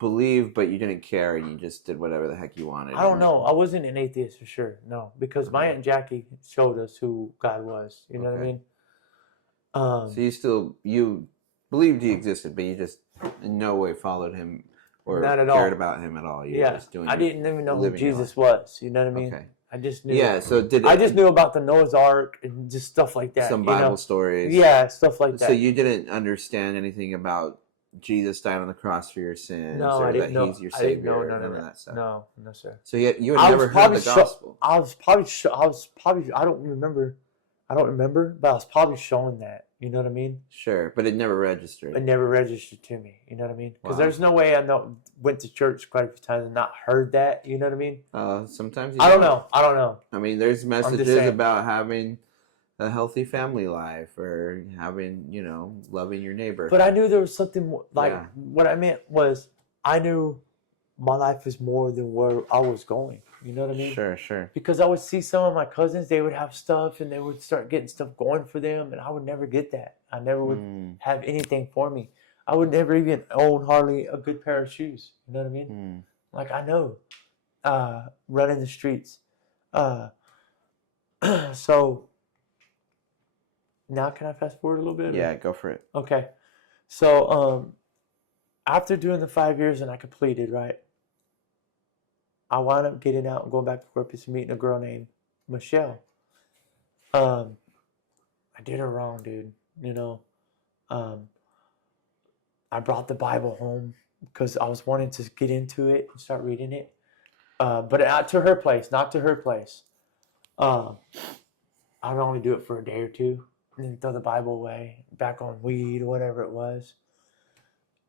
believe but you didn't care and you just did whatever the heck you wanted? I don't know. I wasn't an atheist for sure. No, because my Aunt Jackie showed us who God was. You know what I mean? So you believed he existed, but you just in no way followed him or not at cared all. About him at all. I didn't even know who Jesus was. You know what I mean? Okay. I just knew. Yeah. So I just knew about the Noah's Ark and just stuff like that. Some Bible stories. Yeah, stuff like that. So you didn't understand anything about Jesus died on the cross for your sins, or that he's your savior, or none of that stuff. No, sir. So you had never heard the gospel. I was probably. I don't remember, but I was probably showing that. You know what I mean? Sure, but it never registered. It never registered to me. You know what I mean? Because there's no way went to church quite a few times and not heard that. You know what I mean? Sometimes I don't know. I mean, there's messages about having a healthy family life, or having, loving your neighbor. But I knew there was something what I meant was I knew my life is more than where I was going. You know what I mean? Sure. Because I would see some of my cousins, they would have stuff and they would start getting stuff going for them, and I would never get that. I never would have anything for me. I would never even own hardly a good pair of shoes. You know what I mean? Like, I know, running the streets. So now can I fast forward a little bit? Yeah, go for it. Okay. So after doing the 5 years and I completed, right, I wound up getting out and going back to Corpus and meeting a girl named Michelle. I did her wrong, dude. I brought the Bible home because I was wanting to get into it and start reading it. But not to her place. I would only do it for a day or two and then throw the Bible away, back on weed or whatever it was.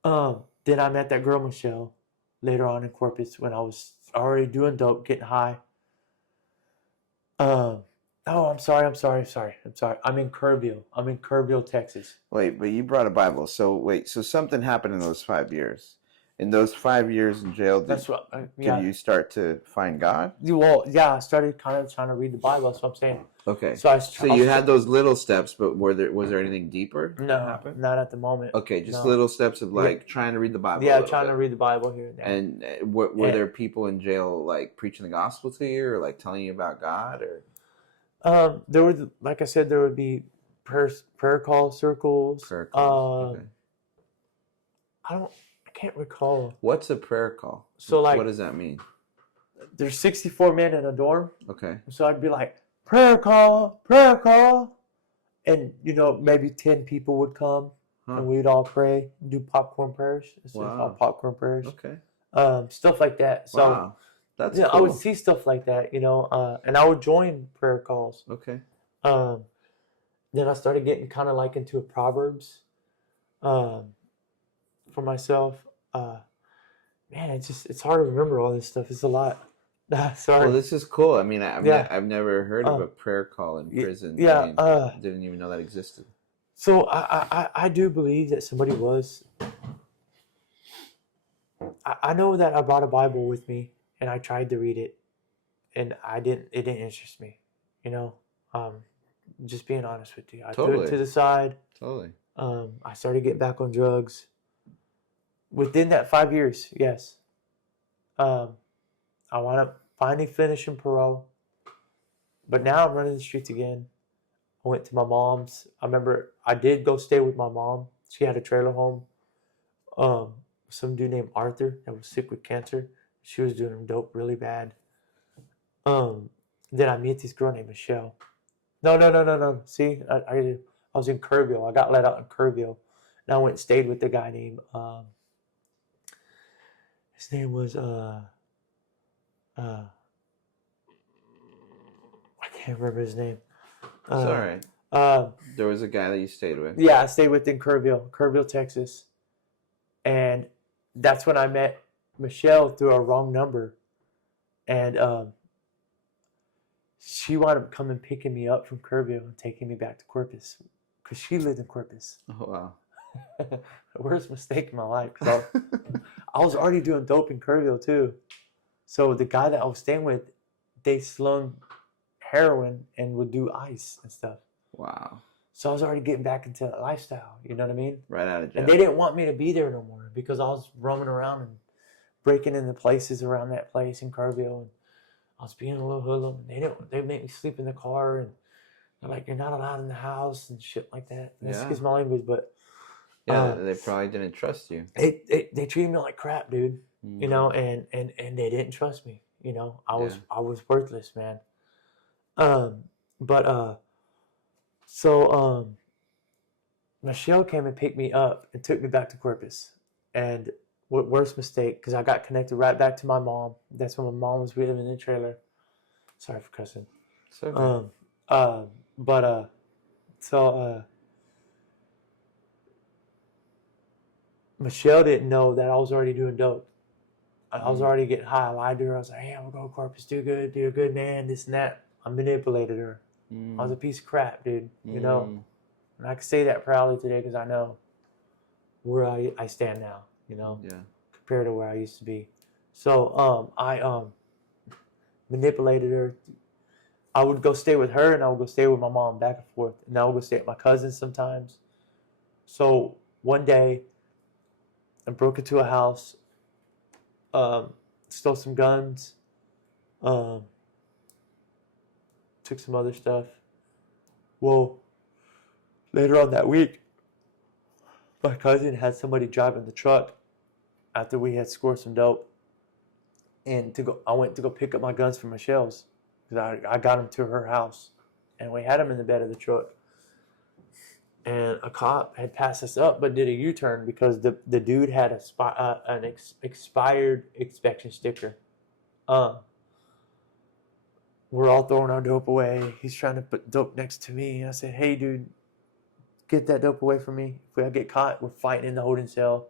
Then I met that girl, Michelle, later on in Corpus when I was already doing dope, getting high. I'm sorry. I'm in Kerrville, Texas. Wait, but you brought a Bible. So something happened in those 5 years. In those 5 years in jail, did you start to find God? Well, yeah, I started kind of trying to read the Bible. That's what I'm saying. Okay. So you had those little steps, but was there anything deeper? No, not at the moment. Okay, just little steps of trying to read the Bible. Yeah, trying to read the Bible here and there. And were there people in jail like preaching the gospel to you, or like telling you about God, or? There would, like I said, there would be prayer call circles. Prayer calls. Okay. I can't recall. What's a prayer call? So like, what does that mean? There's 64 men in a dorm. Okay. So I'd be like, prayer call, prayer call. and maybe 10 people would come, and we'd all pray, do popcorn prayers. It's called popcorn prayers. Okay. Stuff like that. So Wow. That's cool. I would see stuff like that, and I would join prayer calls. Okay. Then I started getting kind of like into Proverbs, for myself. Man, it's hard to remember all this stuff. It's a lot. Sorry. Well, this is cool. I mean, I've never heard of a prayer call in prison. Yeah. I mean, didn't even know that existed. So I do believe that somebody was. I know that I brought a Bible with me and I tried to read it, and it didn't interest me. Just being honest with you, I threw it to the side. Totally. I started getting back on drugs. Within that 5 years, yes. I wound up finally finishing parole, but now I'm running the streets again. I went to my mom's. I remember I did go stay with my mom. She had a trailer home. Some dude named Arthur that was sick with cancer. She was doing dope really bad. Then I met this girl named Michelle. No. See, I was in Kerrville. I got let out in Kerrville. And I went and stayed with the guy named, his name was, I can't remember his name. It's all right. There was a guy that you stayed with. Yeah, I stayed with in Kerrville, Texas. And that's when I met Michelle through a wrong number. And she wound up coming picking me up from Kerrville and taking me back to Corpus, because she lived in Corpus. Oh, wow. The worst mistake in my life. I was already doing dope in Kerrville too. So the guy that I was staying with, they slung heroin and would do ice and stuff. Wow. So I was already getting back into that lifestyle. You know what I mean? Right out of jail. And they didn't want me to be there no more because I was roaming around and breaking into places around that place in Kerrville, and I was being a little hoodlum. They made me sleep in the car, and they're like, "You're not allowed in the house" and shit like that. And excuse my language, but they probably didn't trust you. They treated me like crap, dude. Mm-hmm. And they didn't trust me. I was worthless, man. So Michelle came and picked me up and took me back to Corpus. And what worst mistake, because I got connected right back to my mom. That's when my mom was living in the trailer. Sorry for cussing. It's okay. Michelle didn't know that I was already doing dope. I was already getting high. I lied to her. I was like, "Hey, I'm gonna go to Corpus, do good, be a good man, this and that." I manipulated her. I was a piece of crap, dude. And I can say that proudly today because I know where I stand now. Compared to where I used to be. So I manipulated her. I would go stay with her, and I would go stay with my mom, back and forth. And I would go stay at my cousin's sometimes. So one day, I broke into a house, stole some guns, took some other stuff. Well, later on that week, my cousin had somebody driving the truck after we had scored some dope, and I went to go pick up my guns from Michelle's, because I got them to her house, and we had them in the bed of the truck. And a cop had passed us up, but did a U-turn because the dude had an expired inspection sticker. We're all throwing our dope away. He's trying to put dope next to me. I said, "Hey, dude, get that dope away from me. If I get caught, we're fighting in the holding cell."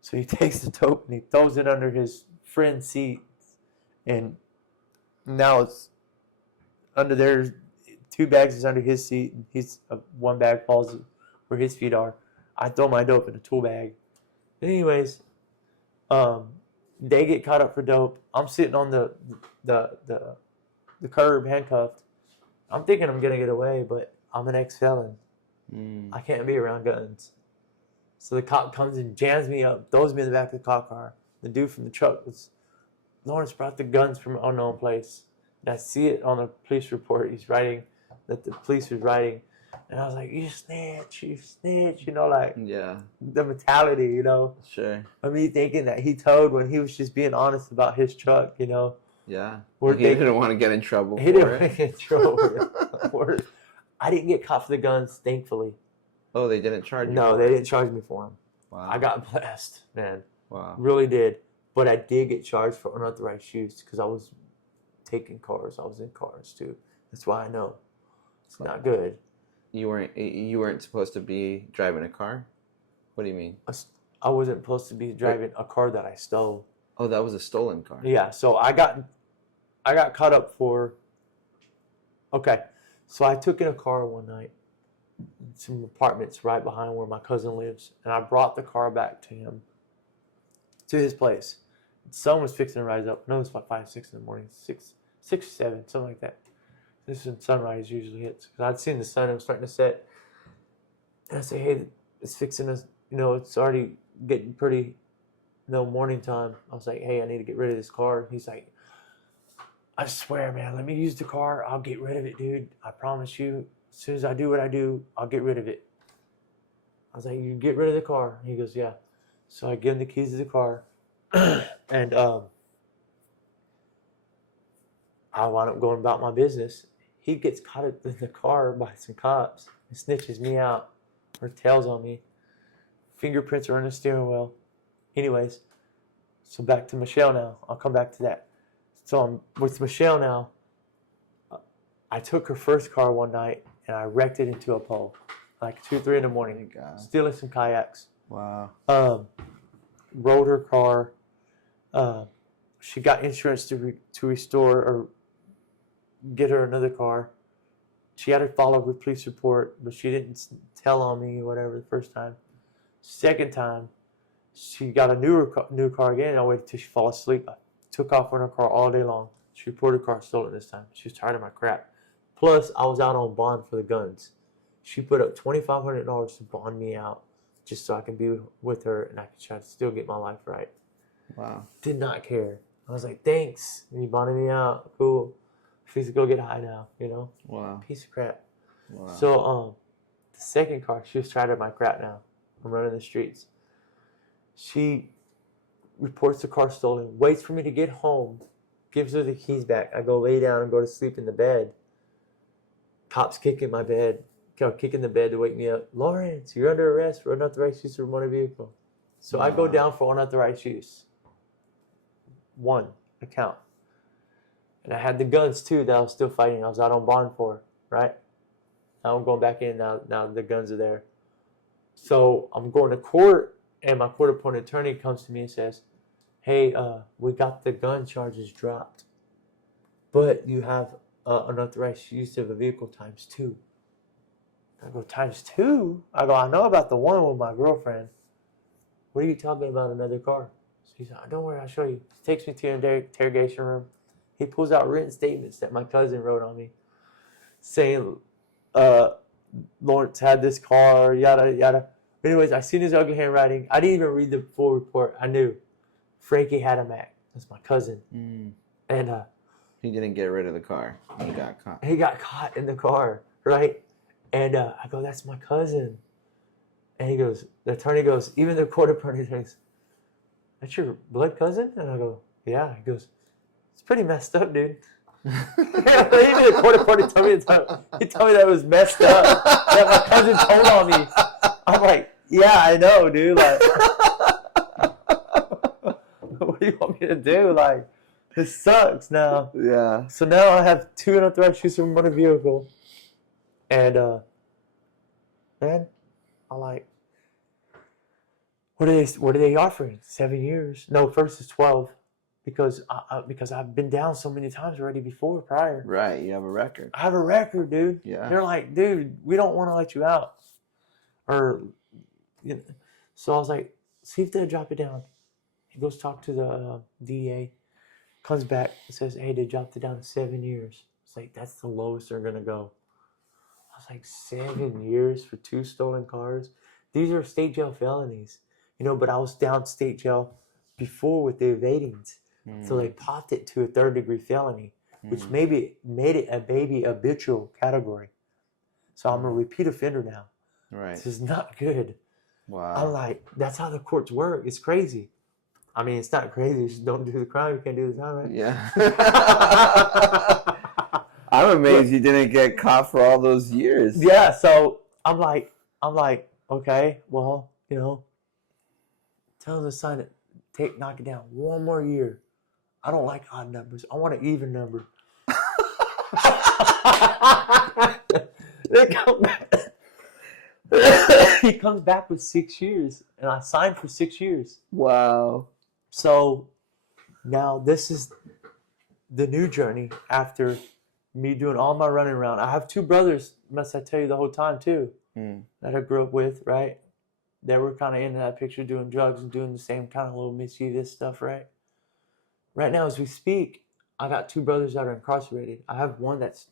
So he takes the dope and he throws it under his friend's seat. And now it's under there. 2 bags is under his seat. And one bag falls where his feet are. I throw my dope in a tool bag. But anyways, they get caught up for dope. I'm sitting on the curb, handcuffed. I'm thinking I'm going to get away, but I'm an ex-felon. I can't be around guns. So the cop comes and jams me up, throws me in the back of the cop car. The dude from the truck was, "Lawrence brought the guns from an unknown place." And I see it on the police report. He's writing that the police was writing. And I was like, "You snitch, like the mentality, Sure. of me thinking that he told when he was just being honest about his truck, Yeah. He didn't want to get in trouble. He didn't want to get in trouble. I didn't get caught for the guns, thankfully. Oh, they didn't charge you? No, they didn't charge me for them. Wow. I got blessed, man. Wow. Really did. But I did get charged for unauthorized use because I was taking cars. I was in cars too. That's why I know it's not good. You weren't supposed to be driving a car? What do you mean? I wasn't supposed to be driving a car that I stole. Oh, that was a stolen car. Yeah, so I got caught up for. Okay, so I took in a car one night, some apartments right behind where my cousin lives, and I brought the car back to him, to his place. The sun was fixing to rise up. No, it was about 5, 6 in the morning, 6, 7, something like that. This is when sunrise usually hits. Because I'd seen the sun, it was starting to set. And I say, hey, it's fixing to, it's already getting pretty, morning time. I was like, hey, I need to get rid of this car. He's like, I swear, man, let me use the car. I'll get rid of it, dude. I promise you. As soon as I do what I do, I'll get rid of it. I was like, you get rid of the car? He goes, yeah. So I give him the keys to the car. And I wound up going about my business. He gets caught in the car by some cops and snitches me out or tails on me. Fingerprints are on the steering wheel. Anyways, so back to Michelle now. I'll come back to that. So I'm with Michelle now. I took her first car one night and I wrecked it into a pole, like 2, 3 in the morning, stealing some kayaks. Wow. Rolled her car. She got insurance to restore or get her another car. She had to follow her police report, but she didn't tell on me or whatever the first time. Second time, she got a new car again. I waited till she fell asleep. I took off on her car all day long. She reported her car stolen this time. She was tired of my crap. Plus, I was out on bond for the guns. She put up $2,500 to bond me out just so I can be with her and I could try to still get my life right. Wow. Did not care. I was like, thanks. And you bonded me out. Cool. She's to go get high now, Wow. Piece of crap. Wow. So, the second car, she was tired of my crap now. I'm running the streets. She reports the car stolen, waits for me to get home, gives her the keys back. I go lay down and go to sleep in the bed. Cops kicking my bed, kicking the bed to wake me up. Lawrence, you're under arrest for unauthorized use of a motor vehicle. So wow. I go down for unauthorized use. 1 account. And I had the guns too that I was still fighting. I was out on bond for, right? Now I'm going back in. Now the guns are there. So I'm going to court, and my court-appointed attorney comes to me and says, hey, we got the gun charges dropped, but you have unauthorized use of a vehicle ×2. I go, ×2? I go, I know about the one with my girlfriend. What are you talking about, another car? So he's like, don't worry, I'll show you. He takes me to an interrogation room. He pulls out written statements that my cousin wrote on me saying Lawrence had this car, yada, yada. Anyways, I seen his ugly handwriting. I didn't even read the full report. I knew Frankie had a Mac. That's my cousin. And he didn't get rid of the car. He got caught. He got caught in the car, right? And I go, that's my cousin. And he goes, the attorney goes, even the court attorney says, that's your blood cousin? And I go, yeah. He goes, it's pretty messed up, dude. Even the court attorney told me that it was messed up. That my cousin told on me. I'm like, yeah, I know, dude. Like, what do you want me to do? Like, this sucks now. Yeah. So now I have 2 unauthorized use of a motor vehicle. And, man, I'm like, what are they offering? 7 years? No, first is 12. Because I've been down so many times already before, prior. Right, you have a record. I have a record, dude. Yeah. They're like, dude, we don't want to let you out. Or, so I was like, see if they'll drop it down. He goes talk to the DEA, comes back and says, hey, they dropped it down to 7 years. It's like, that's the lowest they're going to go. I was like, 7 years for 2 stolen cars? These are state jail felonies. But I was down state jail before with the evadings. So they popped it to a 3rd-degree felony, which maybe made it a baby habitual category. So I'm a repeat offender now. Right. This is not good. Wow. I'm like, that's how the courts work. It's crazy. I mean, it's not crazy. You just don't do the crime. You can't do the time, right? Yeah. I'm amazed you didn't get caught for all those years. Yeah, so I'm like, okay, well, tell the son to knock it down one more year. I don't like odd numbers. I want an even number. They come back. He comes back with 6 years, and I signed for 6 years. Wow. So now this is the new journey after me doing all my running around. I have 2 brothers, must I tell you the whole time too, that I grew up with, right? They were kind of in that picture doing drugs and doing the same kind of little mischievous stuff, right? Right now, as we speak, I got 2 brothers that are incarcerated. I have one that's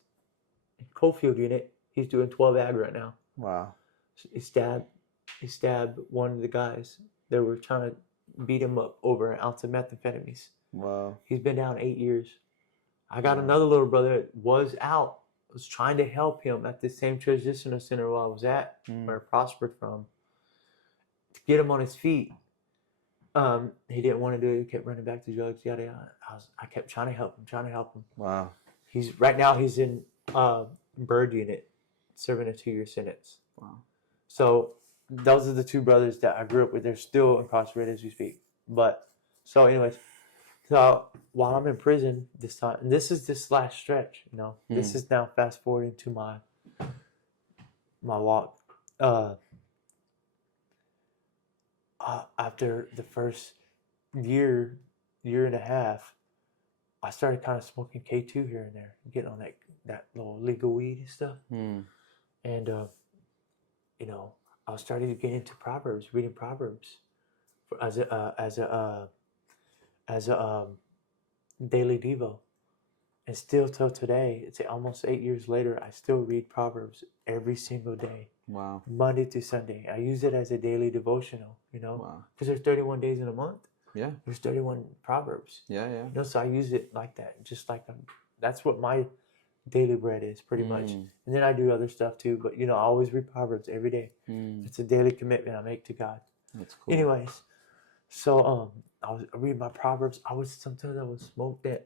in Cofield unit. He's doing 12 ag right now. Wow. He stabbed one of the guys. They were trying to beat him up over an ounce of methamphetamines. Wow. He's been down 8 years. I got another little brother that was out. I was trying to help him at the same transitional center where I was at, where I prospered from, to get him on his feet. He didn't want to do it. He kept running back to drugs. Yada yada. I kept trying to help him. Wow. Right now he's in Bird unit, serving a 2-year sentence. Wow. So those are the 2 brothers that I grew up with. They're still incarcerated as we speak. But so anyways, so while I'm in prison this time, and this is this last stretch, this is now fast forwarding to my walk. After the first year and a half, I started kind of smoking K2 here and there, getting on that little legal weed and stuff. And I was starting to get into Proverbs, reading Proverbs as a daily devo. And still till today, it's almost 8 years later, I still read Proverbs every single day. Wow. Monday to Sunday. I use it as a daily devotional, Wow. because there's 31 days in a month. Yeah. There's 31 Proverbs. Yeah, yeah. So I use it like that, just like that's what my daily bread is, pretty much. And then I do other stuff too, but I always read Proverbs every day. It's a daily commitment I make to God. That's cool. Anyways, so I read my Proverbs. Sometimes I would smoke that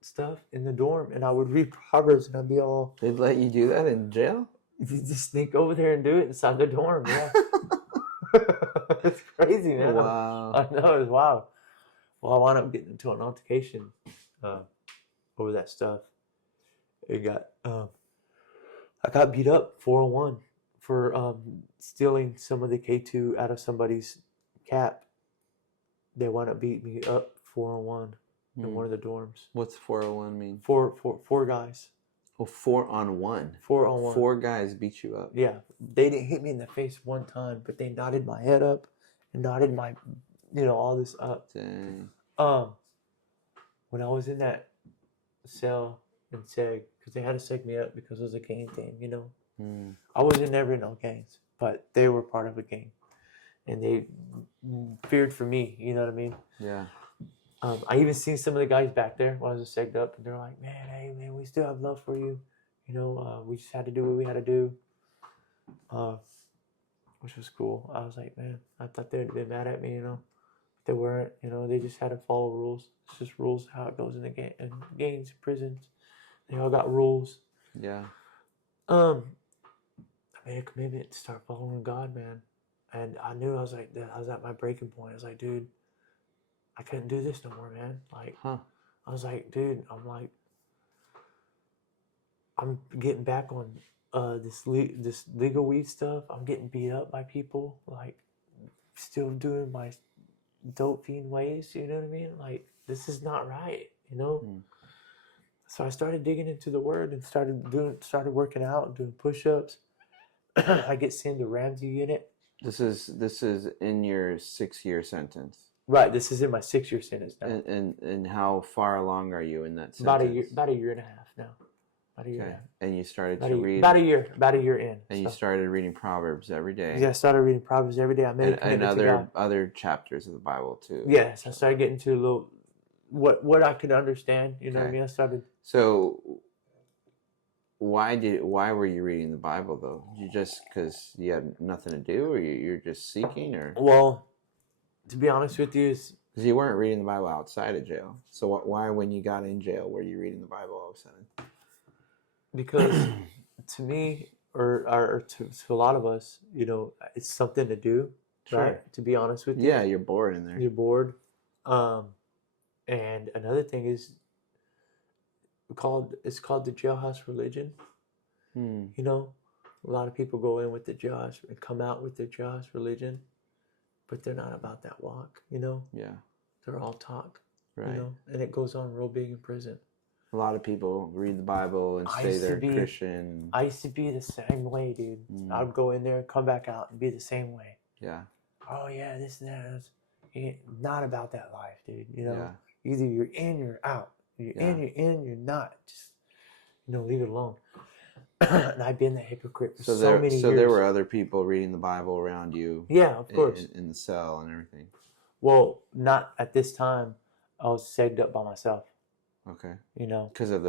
stuff in the dorm, and I would read Proverbs, and I'd be all. They'd let you do that in jail? You just sneak over there and do it inside the dorm, yeah. It's crazy, man. Wow. I know, it's wild. Well, I wound up getting into an altercation over that stuff. I got beat up 401 for stealing some of the K2 out of somebody's cap. They wound up beating me up 401 in one of the dorms. What's 401 mean? Four guys. Oh, 4-on-1. 4-on-1. 4 guys beat you up. Yeah. They didn't hit me in the face one time, but they knotted my head up and knotted my, all this up. Dang. When I was in that cell in SEG, because they had to seg me up because it was a gang thing, I wasn't never in no gangs, but they were part of a gang. And they feared for me, you know what I mean? Yeah. I even seen some of the guys back there when I was segged up, and they're like, "Man, we still have love for you. We just had to do what we had to do," which was cool. I was like, man, I thought they'd been mad at me, They weren't, they just had to follow rules. It's just rules, how it goes in gangs, prisons. They all got rules. Yeah. I made a commitment to start following God, man. And I knew I was at my breaking point. I was like, dude, I couldn't do this no more, man. I was like, dude, I'm getting back on this legal weed stuff. I'm getting beat up by people, still doing my dope fiend ways, you know what I mean? This is not right, So I started digging into the word and started working out and doing push-ups. I get sent to Ramsey unit. This is in your 6-year sentence. Right, this is in my 6-year sentence now. And how far along are you in that sentence? About a year and a half now. About a year and a half. And you started to read about a year in. And you started reading Proverbs every day. Yeah, I started reading Proverbs every day. I made a commitment to God. other chapters of the Bible too. Yes, I started getting to a little what I could understand. You know what I mean? I started. So why were you reading the Bible though? You just because you had nothing to do, or you're just seeking, or? Well, to be honest with you, because you weren't reading the Bible outside of jail. So why, when you got in jail, were you reading the Bible all of a sudden? because to me, or to a lot of us, it's something to do, Sure. right? To be honest with you. Yeah, you're bored in there. You're bored. And another thing is it's called the jailhouse religion. You know, a lot of people go in with the jailhouse and come out with their jailhouse religion, but they're not about that walk. Yeah. They're all talk. Right. And it goes on real big in prison. A lot of people read the Bible and say they're Christian. I used to be the same way, dude. I'd go in there, come back out, and be the same way. Yeah. Oh yeah, this and that. Not about that life, dude. Yeah. Either you're in, you're out. You're in, you're not. Just leave it alone. And I've been the hypocrite for so many years. So there were other people reading the Bible around you. Yeah, of course. In the cell and everything. Well, not at this time. I was segged up by myself. Okay. Because of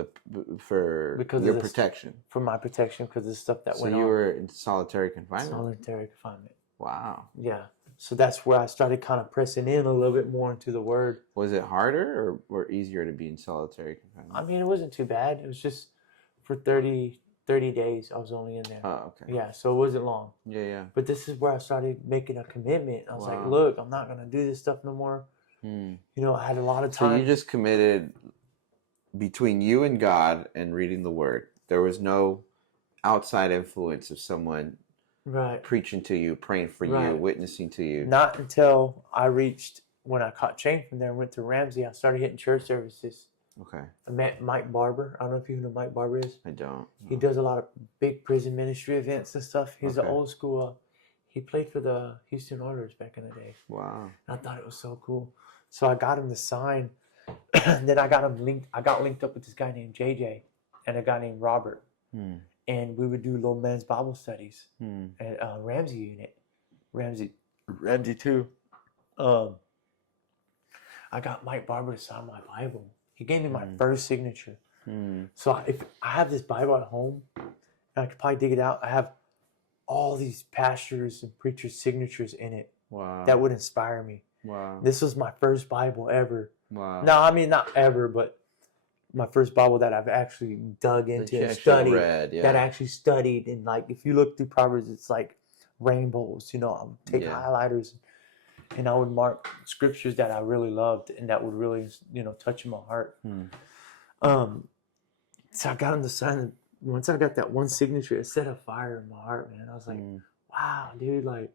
your protection. For my protection, because of the stuff that went on. So you were in solitary confinement? Solitary confinement. Wow. Yeah. So that's where I started kind of pressing in a little bit more into the Word. Was it harder or easier to be in solitary confinement? I mean, it wasn't too bad. It was just for 30 days I was only in there. Oh, okay. Yeah, so it wasn't long. Yeah. But this is where I started making a commitment. I was like, look, I'm not going to do this stuff no more. I had a lot of time. So you just committed between you and God and reading the Word. There was no outside influence of someone preaching to you, praying for you, witnessing to you. Not until when I caught chain from there and went to Ramsey, I started hitting church services. Okay. I met Mike Barber. I don't know if you know who Mike Barber is. I don't. No. He does a lot of big prison ministry events and stuff. He's an old school. He played for the Houston Oilers back in the day. Wow. And I thought it was so cool. So I got him to sign. And then I got linked up with this guy named JJ and a guy named Robert. And we would do little men's Bible studies at Ramsey unit. Ramsey 2. I got Mike Barber to sign my Bible. He gave me my first signature. So if I have this Bible at home, and I could probably dig it out, I have all these pastors and preachers' signatures in it. Wow. That would inspire me. Wow. This was my first Bible ever. Wow. No, I mean, not ever, but my first Bible that I've actually dug into and studied. That I actually studied. And like, if you look through Proverbs, it's like rainbows. I would take highlighters and I would mark scriptures that I really loved and that would really, touch my heart. So I got him to sign it. Once I got that one signature, it set a fire in my heart, man. I was like, wow, dude, like,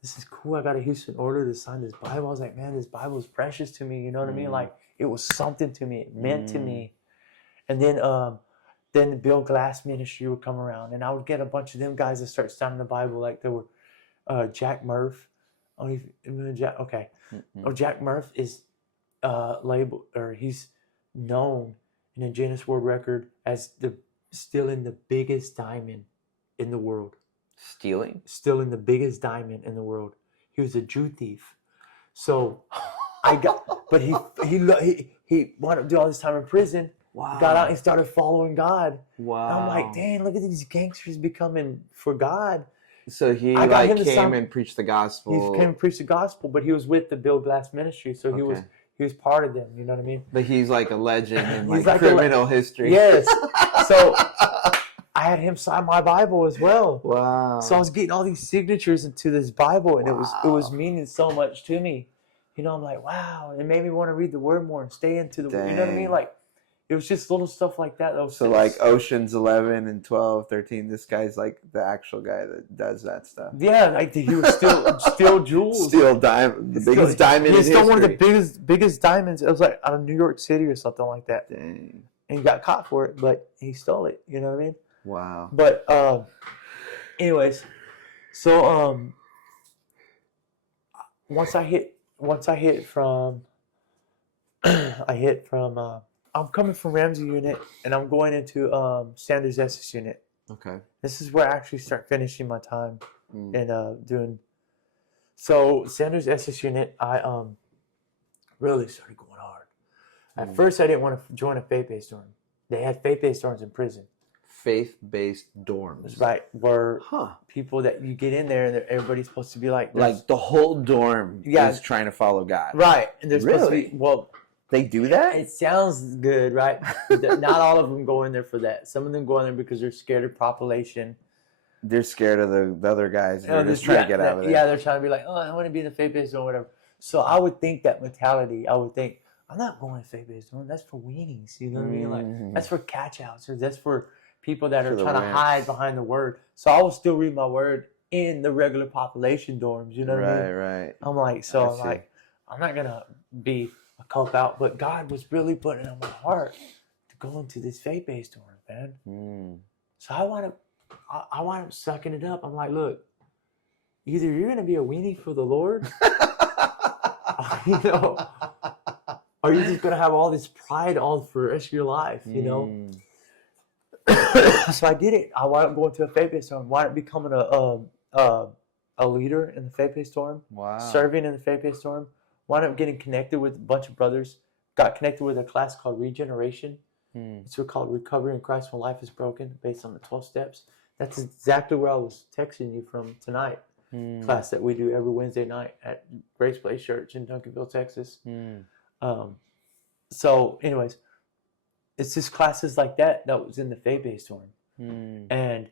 this is cool. I got a Houston order to sign this Bible. I was like, man, this Bible is precious to me. You know what I mean? Like, it was something to me. It meant to me. And then the Bill Glass ministry would come around, and I would get a bunch of them guys to start signing the Bible. Like, there were Jack Murph. Oh, Jack. Okay. Jack Murph is labeled, or he's known in the Guinness World Record as stealing the biggest diamond in the world. Stealing the biggest diamond in the world. He was a Jew thief. So but he wanted to do all this time in prison. Wow. Got out and started following God. Wow. And I'm like, dang, look at these gangsters becoming for God. So he came and preached the gospel. He came and preached the gospel, but he was with the Bill Glass ministry, so he was part of them. You know what I mean? But he's like a legend in like criminal history. Yes. So I had him sign my Bible as well. Wow. So I was getting all these signatures into this Bible, and it was meaning so much to me. I'm like, wow. It made me want to read the Word more and stay into the Word. You know what I mean? Like, it was just little stuff like that. So like Ocean's 11 and 12, 13, this guy's like the actual guy that does that stuff. Yeah, like he was steal jewels. Steal diamond, the biggest diamond in history. He stole one of the biggest diamonds. It was like out of New York City or something like that. Dang. And he got caught for it, but he stole it. You know what I mean? Wow. But anyways, so once I hit from I'm coming from Ramsey unit and I'm going into Sanders SS unit. Okay. This is where I actually start finishing my time and doing. So Sanders SS unit, I really started going hard. At first, I didn't want to join a faith-based dorm. They had faith-based dorms in prison. Faith-based dorms. Right, where people that you get in there and everybody's supposed to be like the whole dorm is trying to follow God. Right, and there's really supposed to be, They do that? It sounds good, right? Not all of them go in there for that. Some of them go in there because they're scared of population. They're scared of the other guys. They're just trying to get out of there. Yeah, they're trying to be like, oh, I want to be in the faith-based zone or whatever. So I would think that mentality. I would think, I'm not going to faith-based zone. That's for weenies. You know what I mean? Like, that's for catch-outs, or that's for people that are trying to hide behind the word. So I will still read my word in the regular population dorms. You know what I mean? Right. I'm like, I'm not going to be a cult out, but God was really putting it on my heart to go into this faith-based dorm, man. So I wind up sucking it up. I'm like, look, either you're going to be a weenie for the Lord, you know, or you're just going to have all this pride all for the rest of your life, you know. So I did it. I wound up going to a faith-based dorm. Wound up becoming a leader in the faith-based dorm. Wow. Serving in the faith-based dorm. Wound up getting connected with a bunch of brothers. Got connected with a class called Regeneration. It's called Recovery in Christ When Life is Broken, based on the 12 steps. That's exactly where I was texting you from tonight. Class that we do every Wednesday night at Grace Place Church in Duncanville, Texas. So anyways, it's just classes like that was in the faith-based dorm. And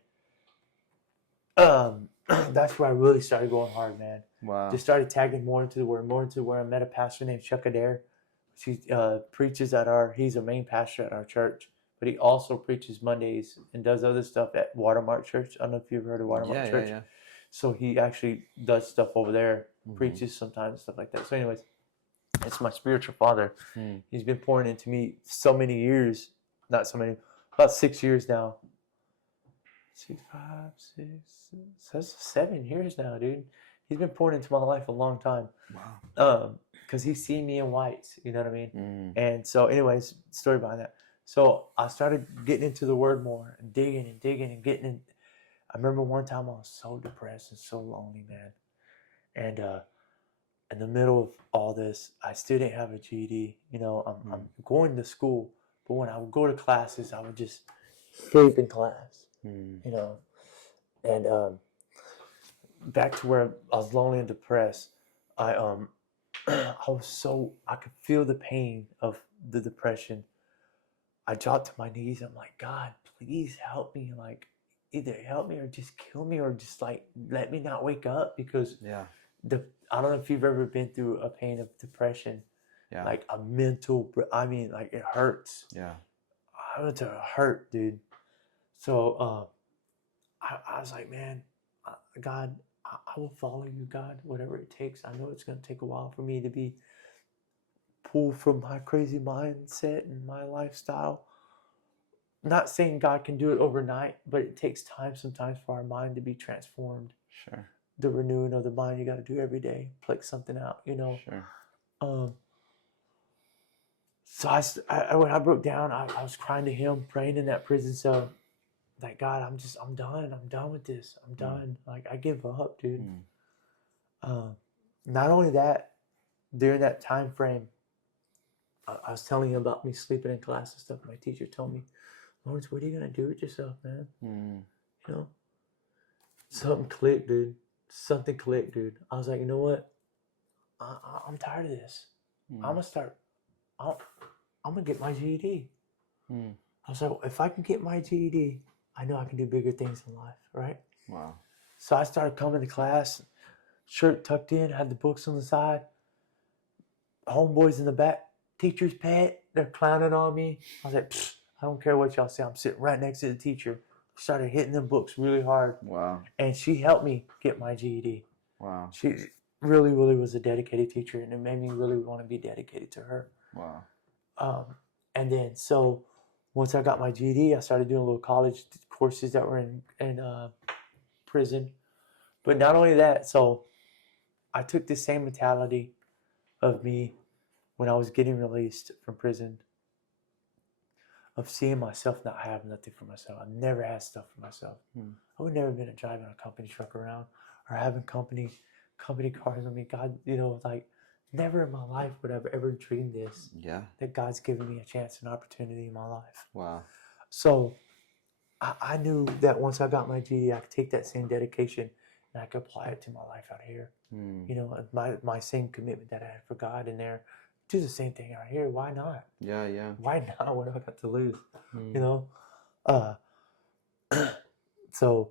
that's where I really started going hard, man. Wow. Just started tagging more into the word. I met a pastor named Chuck Adair. He preaches he's a main pastor at our church, but he also preaches Mondays and does other stuff at Watermark Church. I don't know if you've heard of Watermark Church. Yeah. So he actually does stuff over there, preaches sometimes, stuff like that. So anyways, it's my spiritual father. He's been pouring into me so many years, about 6 years now. 7 years now, dude. He's been pouring into my life a long time. Wow. Because he's seen me in whites, you know what I mean? And so anyways, story behind that. So I started getting into the word more and digging and getting in. I remember one time I was so depressed and so lonely, man. And in the middle of all this, I still didn't have a GED. You know, I'm going to school, but when I would go to classes, I would just sleep in class. You know, and back to where I was lonely and depressed. I could feel the pain of the depression. I dropped to my knees. I'm like, God, please help me. Like, either help me or just kill me, or just like let me not wake up, because I don't know if you've ever been through a pain of depression, like a mental. I mean, like it hurts. I went to hurt, dude. So I was like, man, God, I will follow you, God, whatever it takes. I know it's going to take a while for me to be pulled from my crazy mindset and my lifestyle. Not saying God can do it overnight, but it takes time sometimes for our mind to be transformed. Sure. The renewing of the mind you got to do every day. Pluck something out, you know. Sure. So when I broke down, I was crying to Him, praying in that prison cell. Like, God, I'm done. I'm done with this. I'm done. Like, I give up, dude. Not only that, during that time frame, I was telling you about me sleeping in class and stuff. My teacher told me, Lawrence, what are you going to do with yourself, man? You know? Something clicked, dude. I was like, you know what? I'm tired of this. I'm going to get my GED. I was like, well, if I can get my GED, I know I can do bigger things in life, right? Wow. So I started coming to class, shirt tucked in, had the books on the side, homeboys in the back, teacher's pet, they're clowning on me. I was like, I don't care what y'all say. I'm sitting right next to the teacher. Started hitting them books really hard. Wow. And she helped me get my GED. Wow. She really, really was a dedicated teacher, and it made me really want to be dedicated to her. Wow. And then, so once I got my GED, I started doing little college courses that were in prison. But not only that, so I took the same mentality of me when I was getting released from prison, of seeing myself not have nothing for myself. I've never had stuff for myself. I would never been driving a company truck around or having company cars on me. God, you know, like, never in my life would I have ever dreamed this. That God's given me a chance and opportunity in my life. Wow. So I knew that once I got my GED, I could take that same dedication and I could apply it to my life out here. You know, my same commitment that I had for God in there, do the same thing out here. Why not? Yeah, yeah. Why not? What do I got to lose? Mm. You know? Uh, so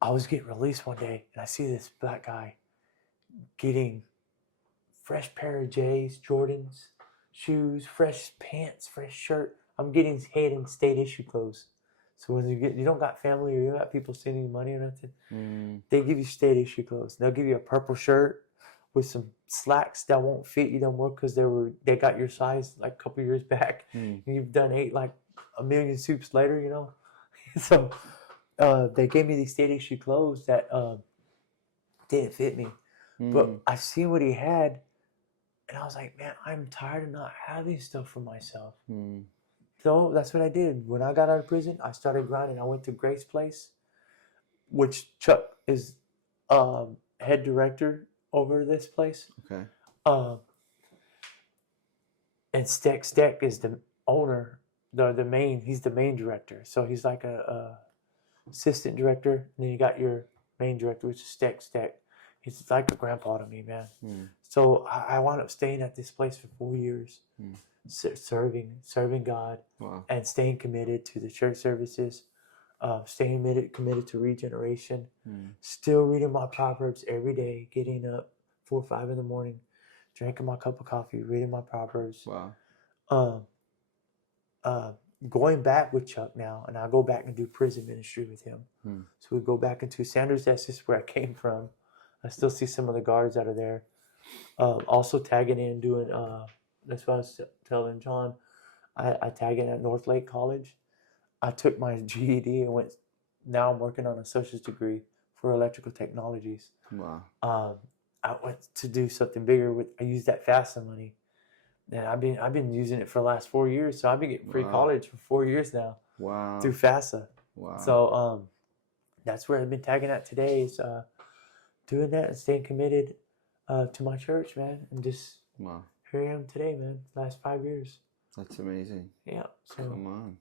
I was getting released one day, and I see this black guy getting fresh pair of J's, Jordans, shoes, fresh pants, fresh shirt. I'm getting paid in state issue clothes. So when you don't got family or you don't got people sending you money or nothing, they give you state issue clothes. They'll give you a purple shirt with some slacks that won't fit you no more because they got your size like a couple years back. And you've done ate like a million soups later, you know. So they gave me these state issue clothes that didn't fit me. But I seen what he had, and I was like, man, I'm tired of not having stuff for myself. So that's what I did. When I got out of prison, I started grinding. I went to Grace Place, which Chuck is head director over this place. Okay. And Steck is the owner, the main. He's the main director. So he's like a assistant director, and then you got your main director, which is Steck. He's like a grandpa to me, man. So I wound up staying at this place for 4 years, serving God, and staying committed to the church services, staying committed to regeneration, still reading my Proverbs every day, getting up 4 or 5 in the morning, drinking my cup of coffee, reading my Proverbs. Going back with Chuck now, and I go back and do prison ministry with him. So we go back into Sanders, Texas, where I came from. I still see some of the guards out of there. Also tagging in, doing, that's what I was telling John, I tag in at North Lake College. I took my GED and now I'm working on an associate's degree for electrical technologies. I went to do something bigger I used that FAFSA money. And I've been using it for the last 4 years, so I've been getting free college for 4 years now. Through FAFSA. So that's where I've been tagging at today is doing that and staying committed to my church, man. And just here I am today, man. Last 5 years. That's amazing. Yeah. So come on.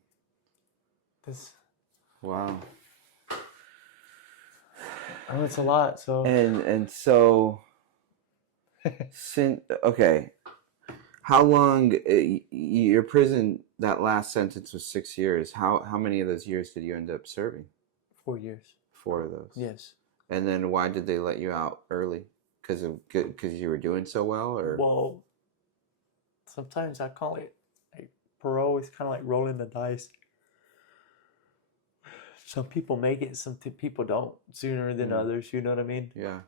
Wow. Oh, it's a lot. So and so okay. How long your prison? That last sentence was 6 years. How many of those years did you end up serving? 4 years. 4 of those. Yes. And then why did they let you out early? Because you were doing so well, or? Well, sometimes I call it like parole. It's kind of like rolling the dice. Some people make it, some people don't sooner than others. You know what I mean? Yeah.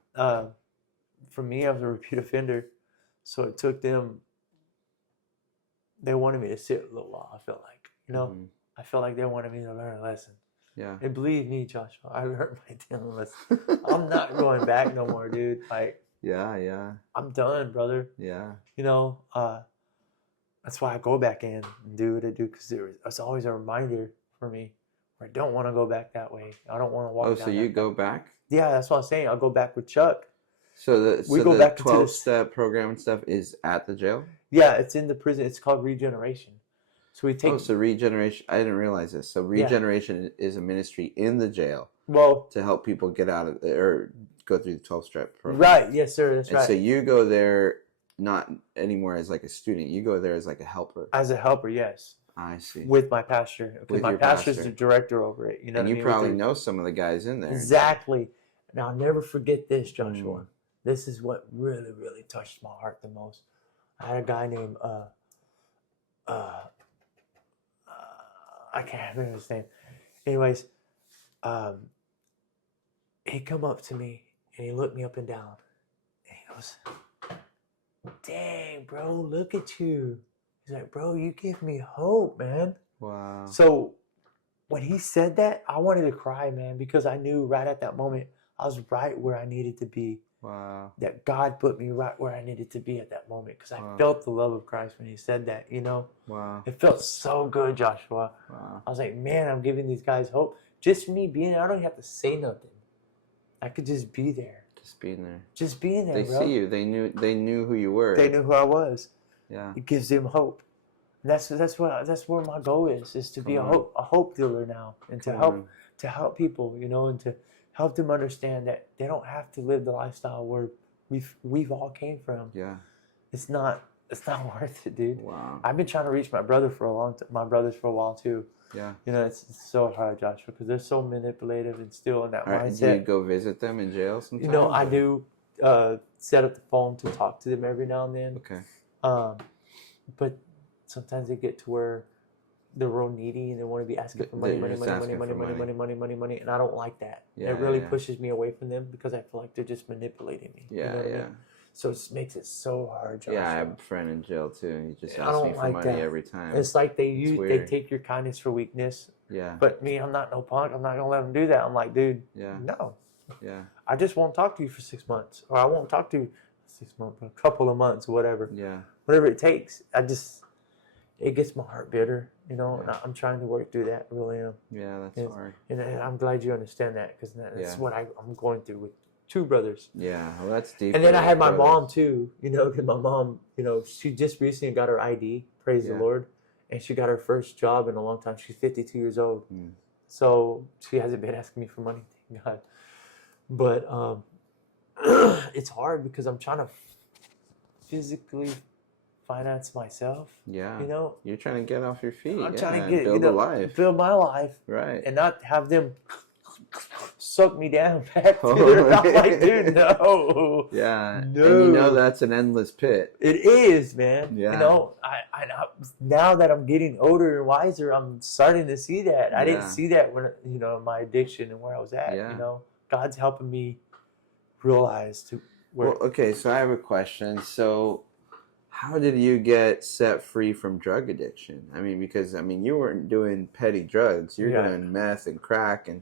For me, I was a repeat offender, so it took them. They wanted me to sit a little while. I felt like, I felt like they wanted me to learn a lesson. Yeah. And believe me, Joshua, I learned my damn lesson. I'm not going back no more, dude. Like, yeah. I'm done, brother. Yeah. That's why I go back in and do what I do, because it's always a reminder for me. I don't want to go back that way. I don't want to walk. Oh, so you go back? Yeah, that's what I'm saying. I'll go back with Chuck. So we go back 12-step program and stuff is at the jail? Yeah, it's in the prison. It's called regeneration. So we take. Oh, so regeneration. I didn't realize this. So regeneration is a ministry in the jail. Well, to help people get out of or go through the 12-step program. Right. Yes, sir. That's right. So you go there not anymore as like a student. You go there as like a helper. As a helper, yes. I see. With my pastor. Because my pastor's the director over it. You know and you probably know some of the guys in there. Exactly. And I'll never forget this, Joshua. This is what really, really touched my heart the most. I had a guy named I can't remember his name. Anyways, he come up to me and he looked me up and down. And he goes, "Dang, bro, look at you." He's like, "Bro, you give me hope, man." Wow. So when he said that, I wanted to cry, man, because I knew right at that moment I was right where I needed to be. Wow. That God put me right where I needed to be at that moment, because I felt the love of Christ when he said that, Wow. It felt so good, Joshua. Wow. I was like, man, I'm giving these guys hope. Just me being there, I don't even have to say nothing. I could just be there. Just being there. Just being there, they bro. see you. They knew who you were. They knew who I was. Yeah. It gives them hope. And that's where my goal is to be a hope dealer now, and to help people, and to help them understand that they don't have to live the lifestyle where we've all came from. Yeah. It's not it's not worth it, dude. Wow. I've been trying to reach my brother for a long time. My brothers for a while too. Yeah. You know, it's so hard, Joshua, because they're so manipulative and still in that mindset. Do you go visit them in jail sometimes? You know, I do set up the phone to talk to them every now and then. Okay. But sometimes they get to where they're real needy and they want to be asking for money, and I don't like that. Yeah, it really pushes me away from them because I feel like they're just manipulating me. Yeah, you know what I mean? So it makes it so hard, Joshua. Yeah, I have a friend in jail too. He just asks me for money every time. It's like they take your kindness for weakness. Yeah. But me, I'm not no punk. I'm not gonna let them do that. I'm like, dude, no. Yeah. I just won't talk to you for 6 months, or I won't talk to you 6 months, a couple of months, or whatever. Yeah. Whatever it takes. It gets my heart bitter, you know. And I'm trying to work through that. I really am. Yeah, that's hard. And I'm glad you understand that because that's what I'm going through with 2 brothers. Yeah, well, that's deep. And then I had my mom too, you know, because my mom, you know, she just recently got her ID, praise the Lord, and she got her first job in a long time. She's 52 years old, so she hasn't been asking me for money, thank God. But it's hard because I'm trying to physically finance myself. Yeah, you know, you're trying to get off your feet. I'm trying to build a life, build my life, right, and not have them suck me down back to their mouth. Like, dude, no. Yeah, no. And you know that's an endless pit. It is, man. Yeah. You know, I now that I'm getting older and wiser, I'm starting to see that. I didn't see that when, you know, my addiction and where I was at. You know, God's helping me realize to where. Well, okay, so I have a question. So, how did you get set free from drug addiction? I mean, because you weren't doing petty drugs. You're doing meth and crack and.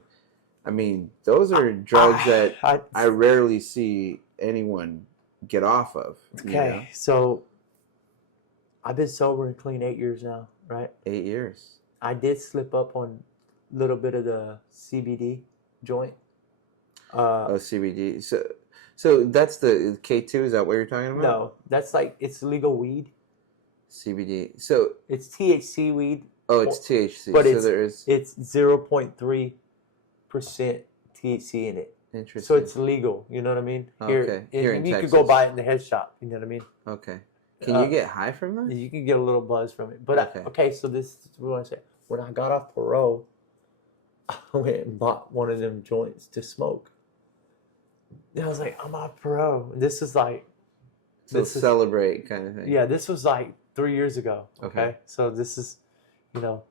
I mean, those are drugs that I rarely see anyone get off of. Okay, you know? So I've been sober and clean 8 years now, right? 8 years. I did slip up on a little bit of the CBD joint. CBD. So that's the K2. Is that what you're talking about? No, that's like it's legal weed. CBD. So it's THC weed. Oh, it's THC. But so it's 0.3% THC in it. Interesting. So it's legal. You know what I mean? Okay. Here in you Texas. could go buy it in the head shop. You know what I mean? Okay. Can you get high from that? You can get a little buzz from it. But okay, so this is what I say. When I got off parole, I went and bought one of them joints to smoke. And I was like, I'm off parole. And this is like... celebrate kind of thing. Yeah, this was like 3 years ago. Okay. So this is, you know...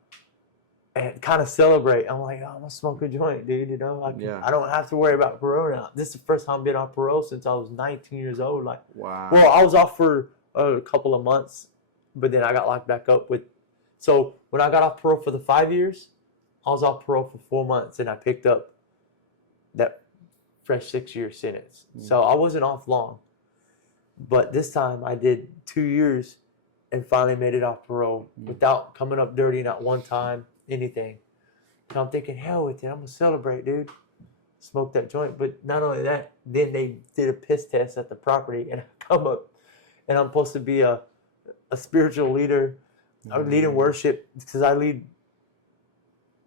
And kind of celebrate. I'm like, I'm gonna smoke a joint, dude. You know, I don't have to worry about parole now. This is the first time I've been on parole since I was 19 years old. Like, wow. Well, I was off for a couple of months, but then I got locked back up with. So when I got off parole for the 5 years, I was off parole for 4 months, and I picked up that fresh 6-year sentence. So I wasn't off long, but this time I did 2 years, and finally made it off parole without coming up dirty, not one time. Anything. So I'm thinking, hell with it. I'm going to celebrate, dude. Smoke that joint. But not only that, then they did a piss test at the property, and I come up, and I'm supposed to be a spiritual leader. I'm leading worship because I lead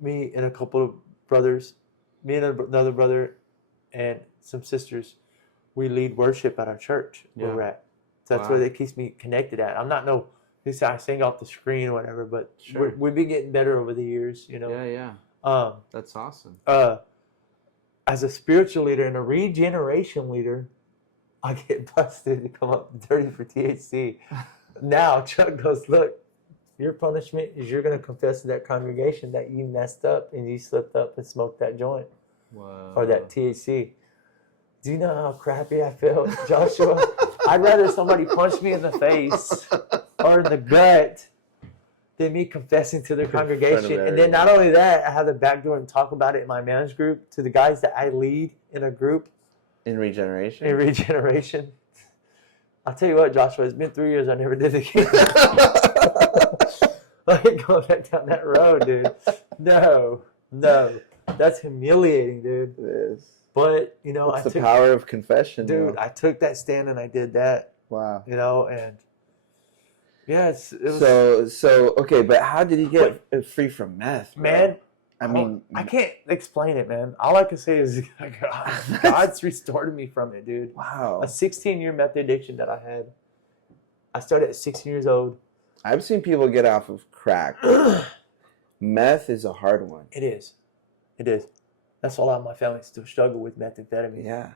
me and a couple of brothers, me and another brother and some sisters. We lead worship at our church where we're at. So that's where they keeps me connected at. I'm not I sing off the screen or whatever, but we've been getting better over the years, you know. Yeah. That's awesome. As a spiritual leader and a regeneration leader, I get busted to come up dirty for THC. Now Chuck goes, look, your punishment is you're going to confess to that congregation that you messed up and you slipped up and smoked that joint or that THC. Do you know how crappy I felt, Joshua? I'd rather somebody punch me in the face or in the gut than me confessing to their congregation. And then not only that, I have the back door and talk about it in my men's group to the guys that I lead in a group. In regeneration? In regeneration. I'll tell you what, Joshua, it's been 3 years. I never did it again. I ain't going back down that road, dude. No. That's humiliating, dude. It is. But, you know, it's the power of confession. Dude, I took that stand and I did that. Wow. You know, and yeah, it was... So okay, but how did he get free from meth, bro? Man, I mean, I can't explain it, man. All I can say is God's restored me from it, dude. Wow. A 16-year meth addiction that I had. I started at 16 years old. I've seen people get off of crack. Meth is a hard one. It is. It is. That's why a lot of my family still struggle with methamphetamine. Yeah.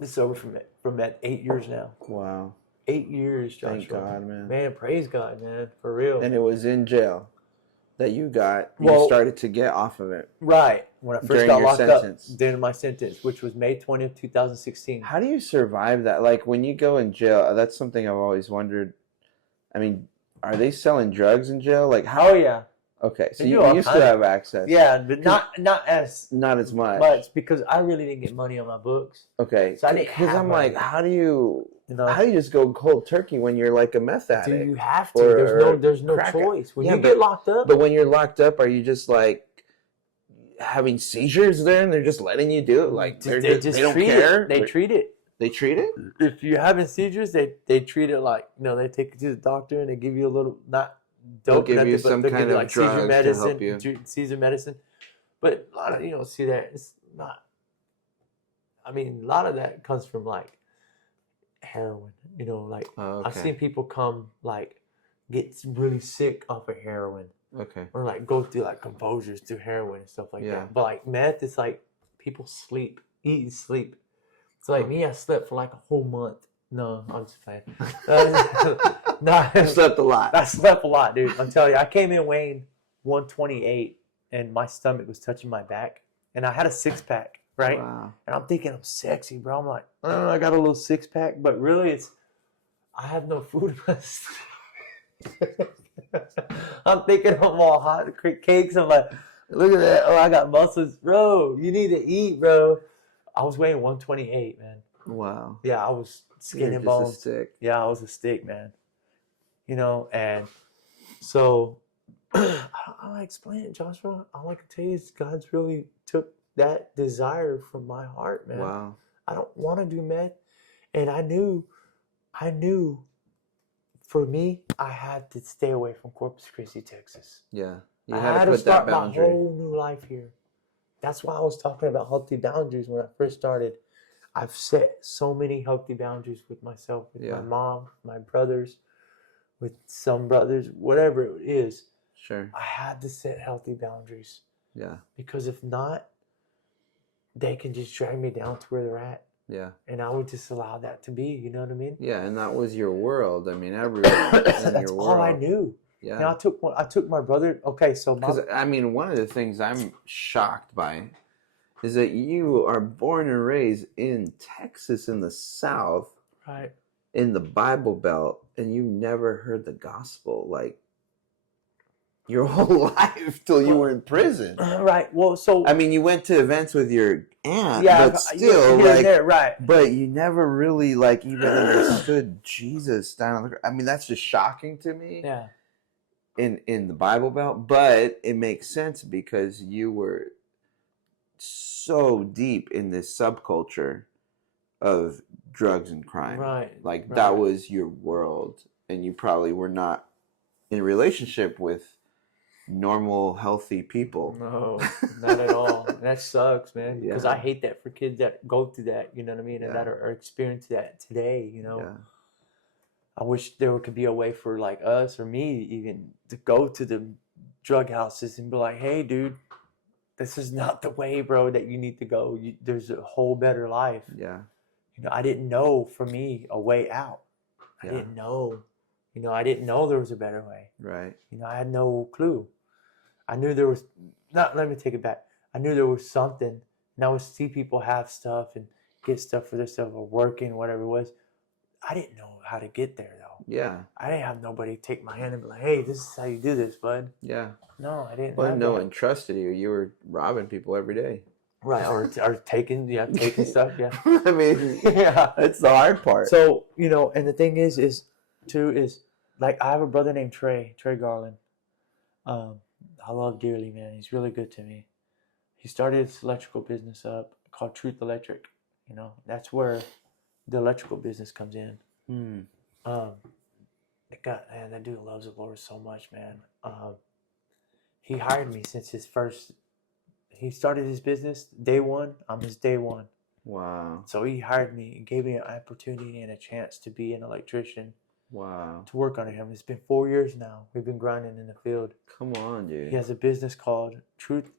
It's over from that 8 years now. Wow. 8 years, Joshua. Thank God, man. Man, praise God, man. For real. And it was in jail that you started to get off of it. Right. When I first got locked up during my sentence, which was May 20th, 2016. How do you survive that? Like, when you go in jail, that's something I've always wondered. I mean, are they selling drugs in jail? Like, how? Oh, yeah. Okay, so you still have access. Yeah, but not as much because I really didn't get money on my books. Okay, so I didn't. Because I'm like, how do you just go cold turkey when you're like a meth addict? Do you have to? There's no choice. When you get locked up. But when you're locked up, are you just like having seizures there, and they're just letting you do it? Like they don't care. They treat it. They treat it. If you're having seizures, they treat it like they take you to the doctor and they give you a little They'll give you some kind of drug to help you. Seizure medicine, but a lot of you don't see that. It's not. I mean, a lot of that comes from like heroin. I've seen people come get really sick off of heroin. Okay. Or go through convulsions through heroin and stuff like that. But meth, it's people eat and sleep. So me, I slept for a whole month. No, I'm just playing. I slept a lot. I slept a lot, dude. I'm telling you, I came in weighing 128, and my stomach was touching my back, and I had a 6-pack, right? Wow. And I'm thinking I'm sexy, bro. I'm like, oh, I got a little 6-pack, but really, I have no food in my stomach. I'm thinking I'm all hot cakes. I'm like, look at that. Oh, I got muscles, bro. You need to eat, bro. I was weighing 128, man. Wow. Yeah, I was skin and bones. A stick. Yeah, I was a stick, man. And so I explain it, Joshua. All I can tell you is God's really took that desire from my heart, man. Wow. I don't want to do meth. And I knew for me, I had to stay away from Corpus Christi, Texas. Yeah. I had to start my whole new life here. That's why I was talking about healthy boundaries when I first started. I've set so many healthy boundaries with myself, with my mom, my brothers, with some brothers, whatever it is. Sure. I had to set healthy boundaries. Yeah. Because if not, they can just drag me down to where they're at. Yeah. And I would just allow that to be, you know what I mean? Yeah, and that was your world. I mean, everyone in that's your world. all I knew. Yeah. I took my brother. Okay, so because one of the things I'm shocked by is that you are born and raised in Texas in the South, right, in the Bible Belt, and you never heard the gospel your whole life till you were in prison. Right. Well, so you went to events with your aunt, yeah, but still, there, right. But you never really even understood Jesus down on the. That's just shocking to me. Yeah. In the Bible Belt, but it makes sense because you were so deep in this subculture of drugs and crime. Right. That was your world, and you probably were not in a relationship with normal, healthy people. No, not at all. That sucks, man. Because I hate that for kids that go through that, you know what I mean, and that are experience that today, Yeah. I wish there could be a way for us or me even to go to the drug houses and be like, hey, dude, this is not the way, bro, that you need to go. There's a whole better life. Yeah. I didn't know for me a way out. I didn't know. I didn't know there was a better way. Right. I had no clue. I knew there was let me take it back. I knew there was something, and I would see people have stuff and get stuff for themselves or working, whatever it was. I didn't know how to get there, though. Yeah. I didn't have nobody take my hand and be like, hey, this is how you do this, bud. Yeah. No, I didn't. Well, no one trusted you. You were robbing people every day. Right, or taking stuff, yeah. Yeah, that's the hard part. So, and the thing is I have a brother named Trey Garland. I love dearly, man. He's really good to me. He started this electrical business up called Truth Electric. That's where the electrical business comes in. That dude loves the Lord so much, man. He hired me since he started his business day one. I'm his day one. Wow. So he hired me and gave me an opportunity and a chance to be an electrician, Wow. to work under him. It's been 4 years now. We've been grinding in the field. Come on, dude. He has a business called Truth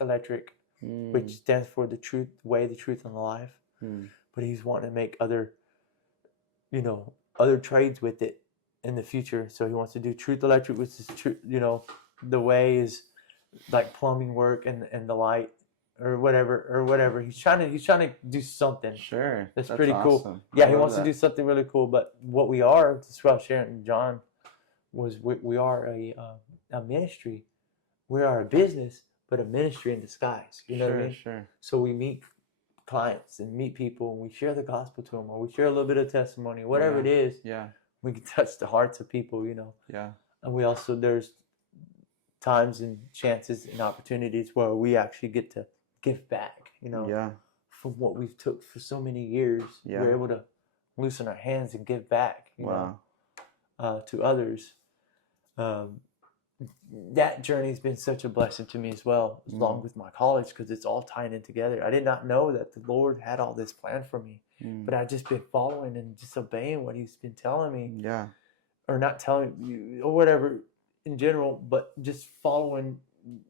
Electric, which stands for the truth, way, the truth, and the life. But he's wanting to make other trades with it in the future. So he wants to do Truth Electric, which is true. The way is like plumbing work and the light or whatever. He's trying to do something. Sure. That's pretty cool. Awesome. Yeah, he wants to do something really cool. But what we are, this is what I was sharing with John, was we are a ministry. We are a business, but a ministry in disguise. You know what I mean? Sure. So we meet clients and meet people, and we share the gospel to them, or we share a little bit of testimony, whatever it is. Yeah. We can touch the hearts of people, Yeah. And we also, there's times and chances and opportunities where we actually get to give back, Yeah. from what we've took for so many years. Yeah. We're able to loosen our hands and give back, Wow. To others. That journey's been such a blessing to me as well, along with my college, because it's all tying in together. I did not know that the Lord had all this planned for me, but I've just been following and just obeying what He's been telling me. Yeah. Or not telling you, or whatever in general, but just following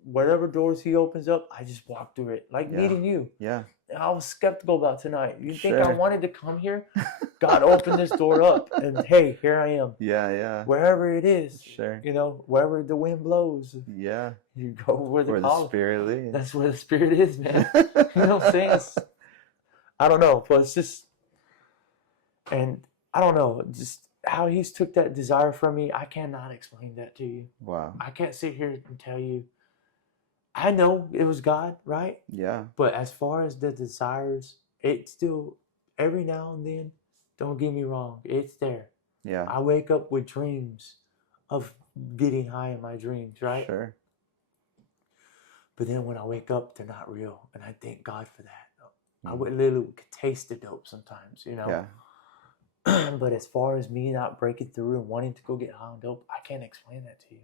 whatever doors He opens up. I just walk through it, like meeting you. Yeah. I was skeptical about tonight. You think I Sure. wanted to come here? God opened this door up, and hey, here I am. Yeah. Wherever it is, Sure. wherever the wind blows, Yeah. you go where the Spirit leads. That's where the Spirit is, man. You know what I'm saying? I don't know, but it's just, and I don't know, just how He's took that desire from me. I cannot explain that to you. Wow. I can't sit here and tell you. I know it was God, right? Yeah. But as far as the desires, it's still, every now and then, don't get me wrong, it's there. Yeah. I wake up with dreams of getting high in my dreams, right? Sure. But then when I wake up, they're not real. And I thank God for that. I would literally could taste the dope sometimes, Yeah. But as far as me not breaking through and wanting to go get high on dope, I can't explain that to you.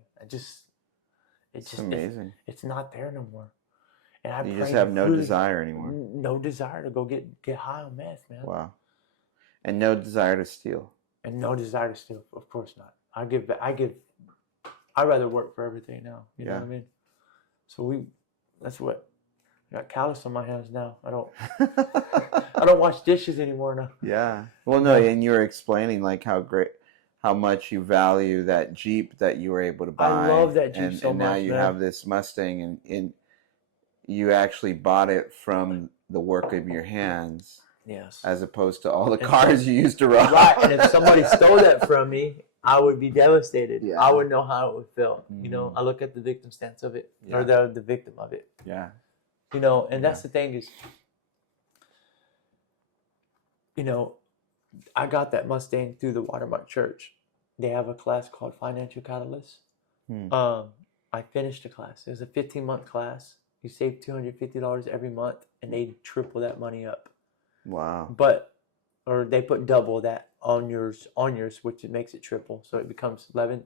It's amazing. It's not there no more. And You just have no desire anymore. No desire to go get high on meth, man. Wow. And no desire to steal. And no desire to steal. Of course not. I'd rather work for everything now. You know what I mean? So that's what, I got callus on my hands now. I don't wash dishes anymore now. Yeah. Well, no, and you were explaining like how much you value that Jeep that you were able to buy. I love that Jeep so much. And now you have this Mustang, and you actually bought it from the work of your hands. Yes. As opposed to all the cars you used to rob. Right. And if somebody stole that from me, I would be devastated. Yeah. I would know how it would feel. I look at the victim stance of it, or the victim of it. Yeah. And that's the thing is, I got that Mustang through the Watermark Church. They have a class called Financial Catalyst. I finished the class. It was a 15-month class. You save $250 every month, and they triple that money up. Wow. Or they put double that on yours, which it makes it triple, so it becomes 11.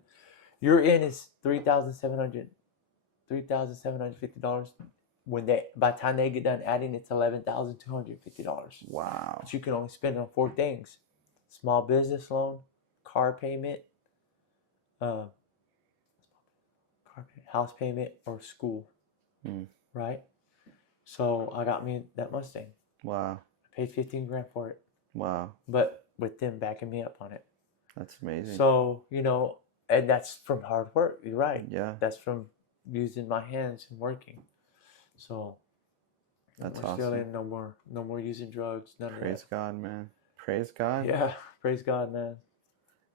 Your in is $3,750. By the time they get done adding, it's $11,250. Wow. But you can only spend it on 4 things: small business loan, car payment, house payment, or school. Right? So I got me that Mustang. Wow. I paid $15,000 for it. Wow. But with them backing me up on it. That's amazing. So, and that's from hard work. You're right. Yeah. That's from using my hands and working. So that's we're awesome. still in no more using drugs. None of that. Praise God, man. Praise God. Yeah. Praise God, man.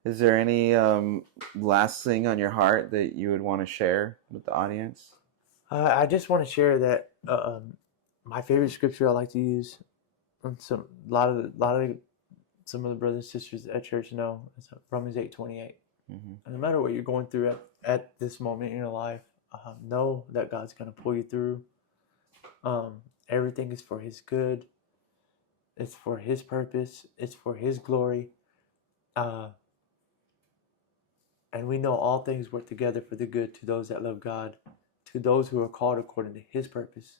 Is there any last thing on your heart that you would want to share with the audience? I just want to share that my favorite scripture I like to use, and some of the brothers and sisters at church know, it's Romans 8:28. And no matter what you're going through at this moment in your life, know that God's going to pull you through. Everything is for His good. It's for His purpose. It's for His glory. And we know all things work together for the good to those that love God, to those who are called according to His purpose.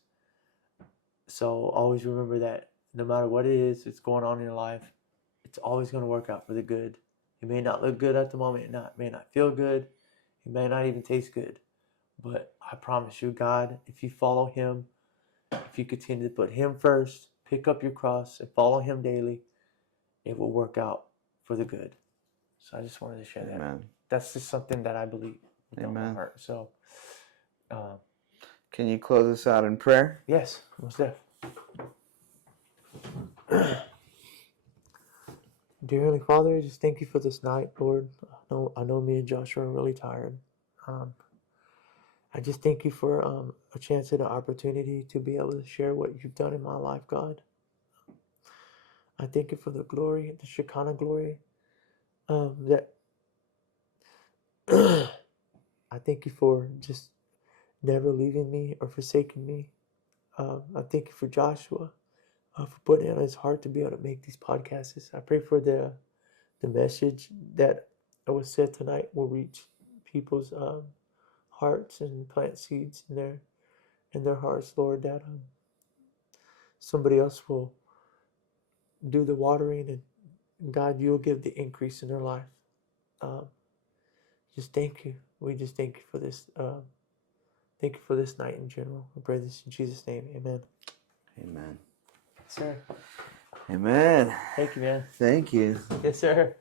So always remember that No matter what it is that's going on in your life, it's always going to work out for the good. It may not look good at the moment. It may not feel good. It may not even taste good. But I promise you, God, if you follow Him, if you continue to put Him first, pick up your cross and follow Him daily, it will work out for the good. So I just wanted to share that. Amen. That's just something that I believe with all my Amen. heart. So, Can you close us out in prayer? yes, most definitely. Dear Heavenly Father, I just thank you for this night, Lord. I know me and Joshua are really tired. I just thank you for a chance and an opportunity to be able to share what you've done in my life, God. I thank you for the glory, the Shekinah glory. That I thank you for just never leaving me or forsaking me. I thank you for Joshua for putting it on his heart to be able to make these podcasts. I pray for the message that was said tonight will reach people's hearts and plant seeds in their hearts, Lord. That somebody else will do the watering, and God, you'll give the increase in their life. Just thank you. We just thank you for this. Thank you for this night in general. I pray this in Jesus' name. Amen. Amen. Yes, sir. Amen. Thank you, man. Thank you. Yes, sir.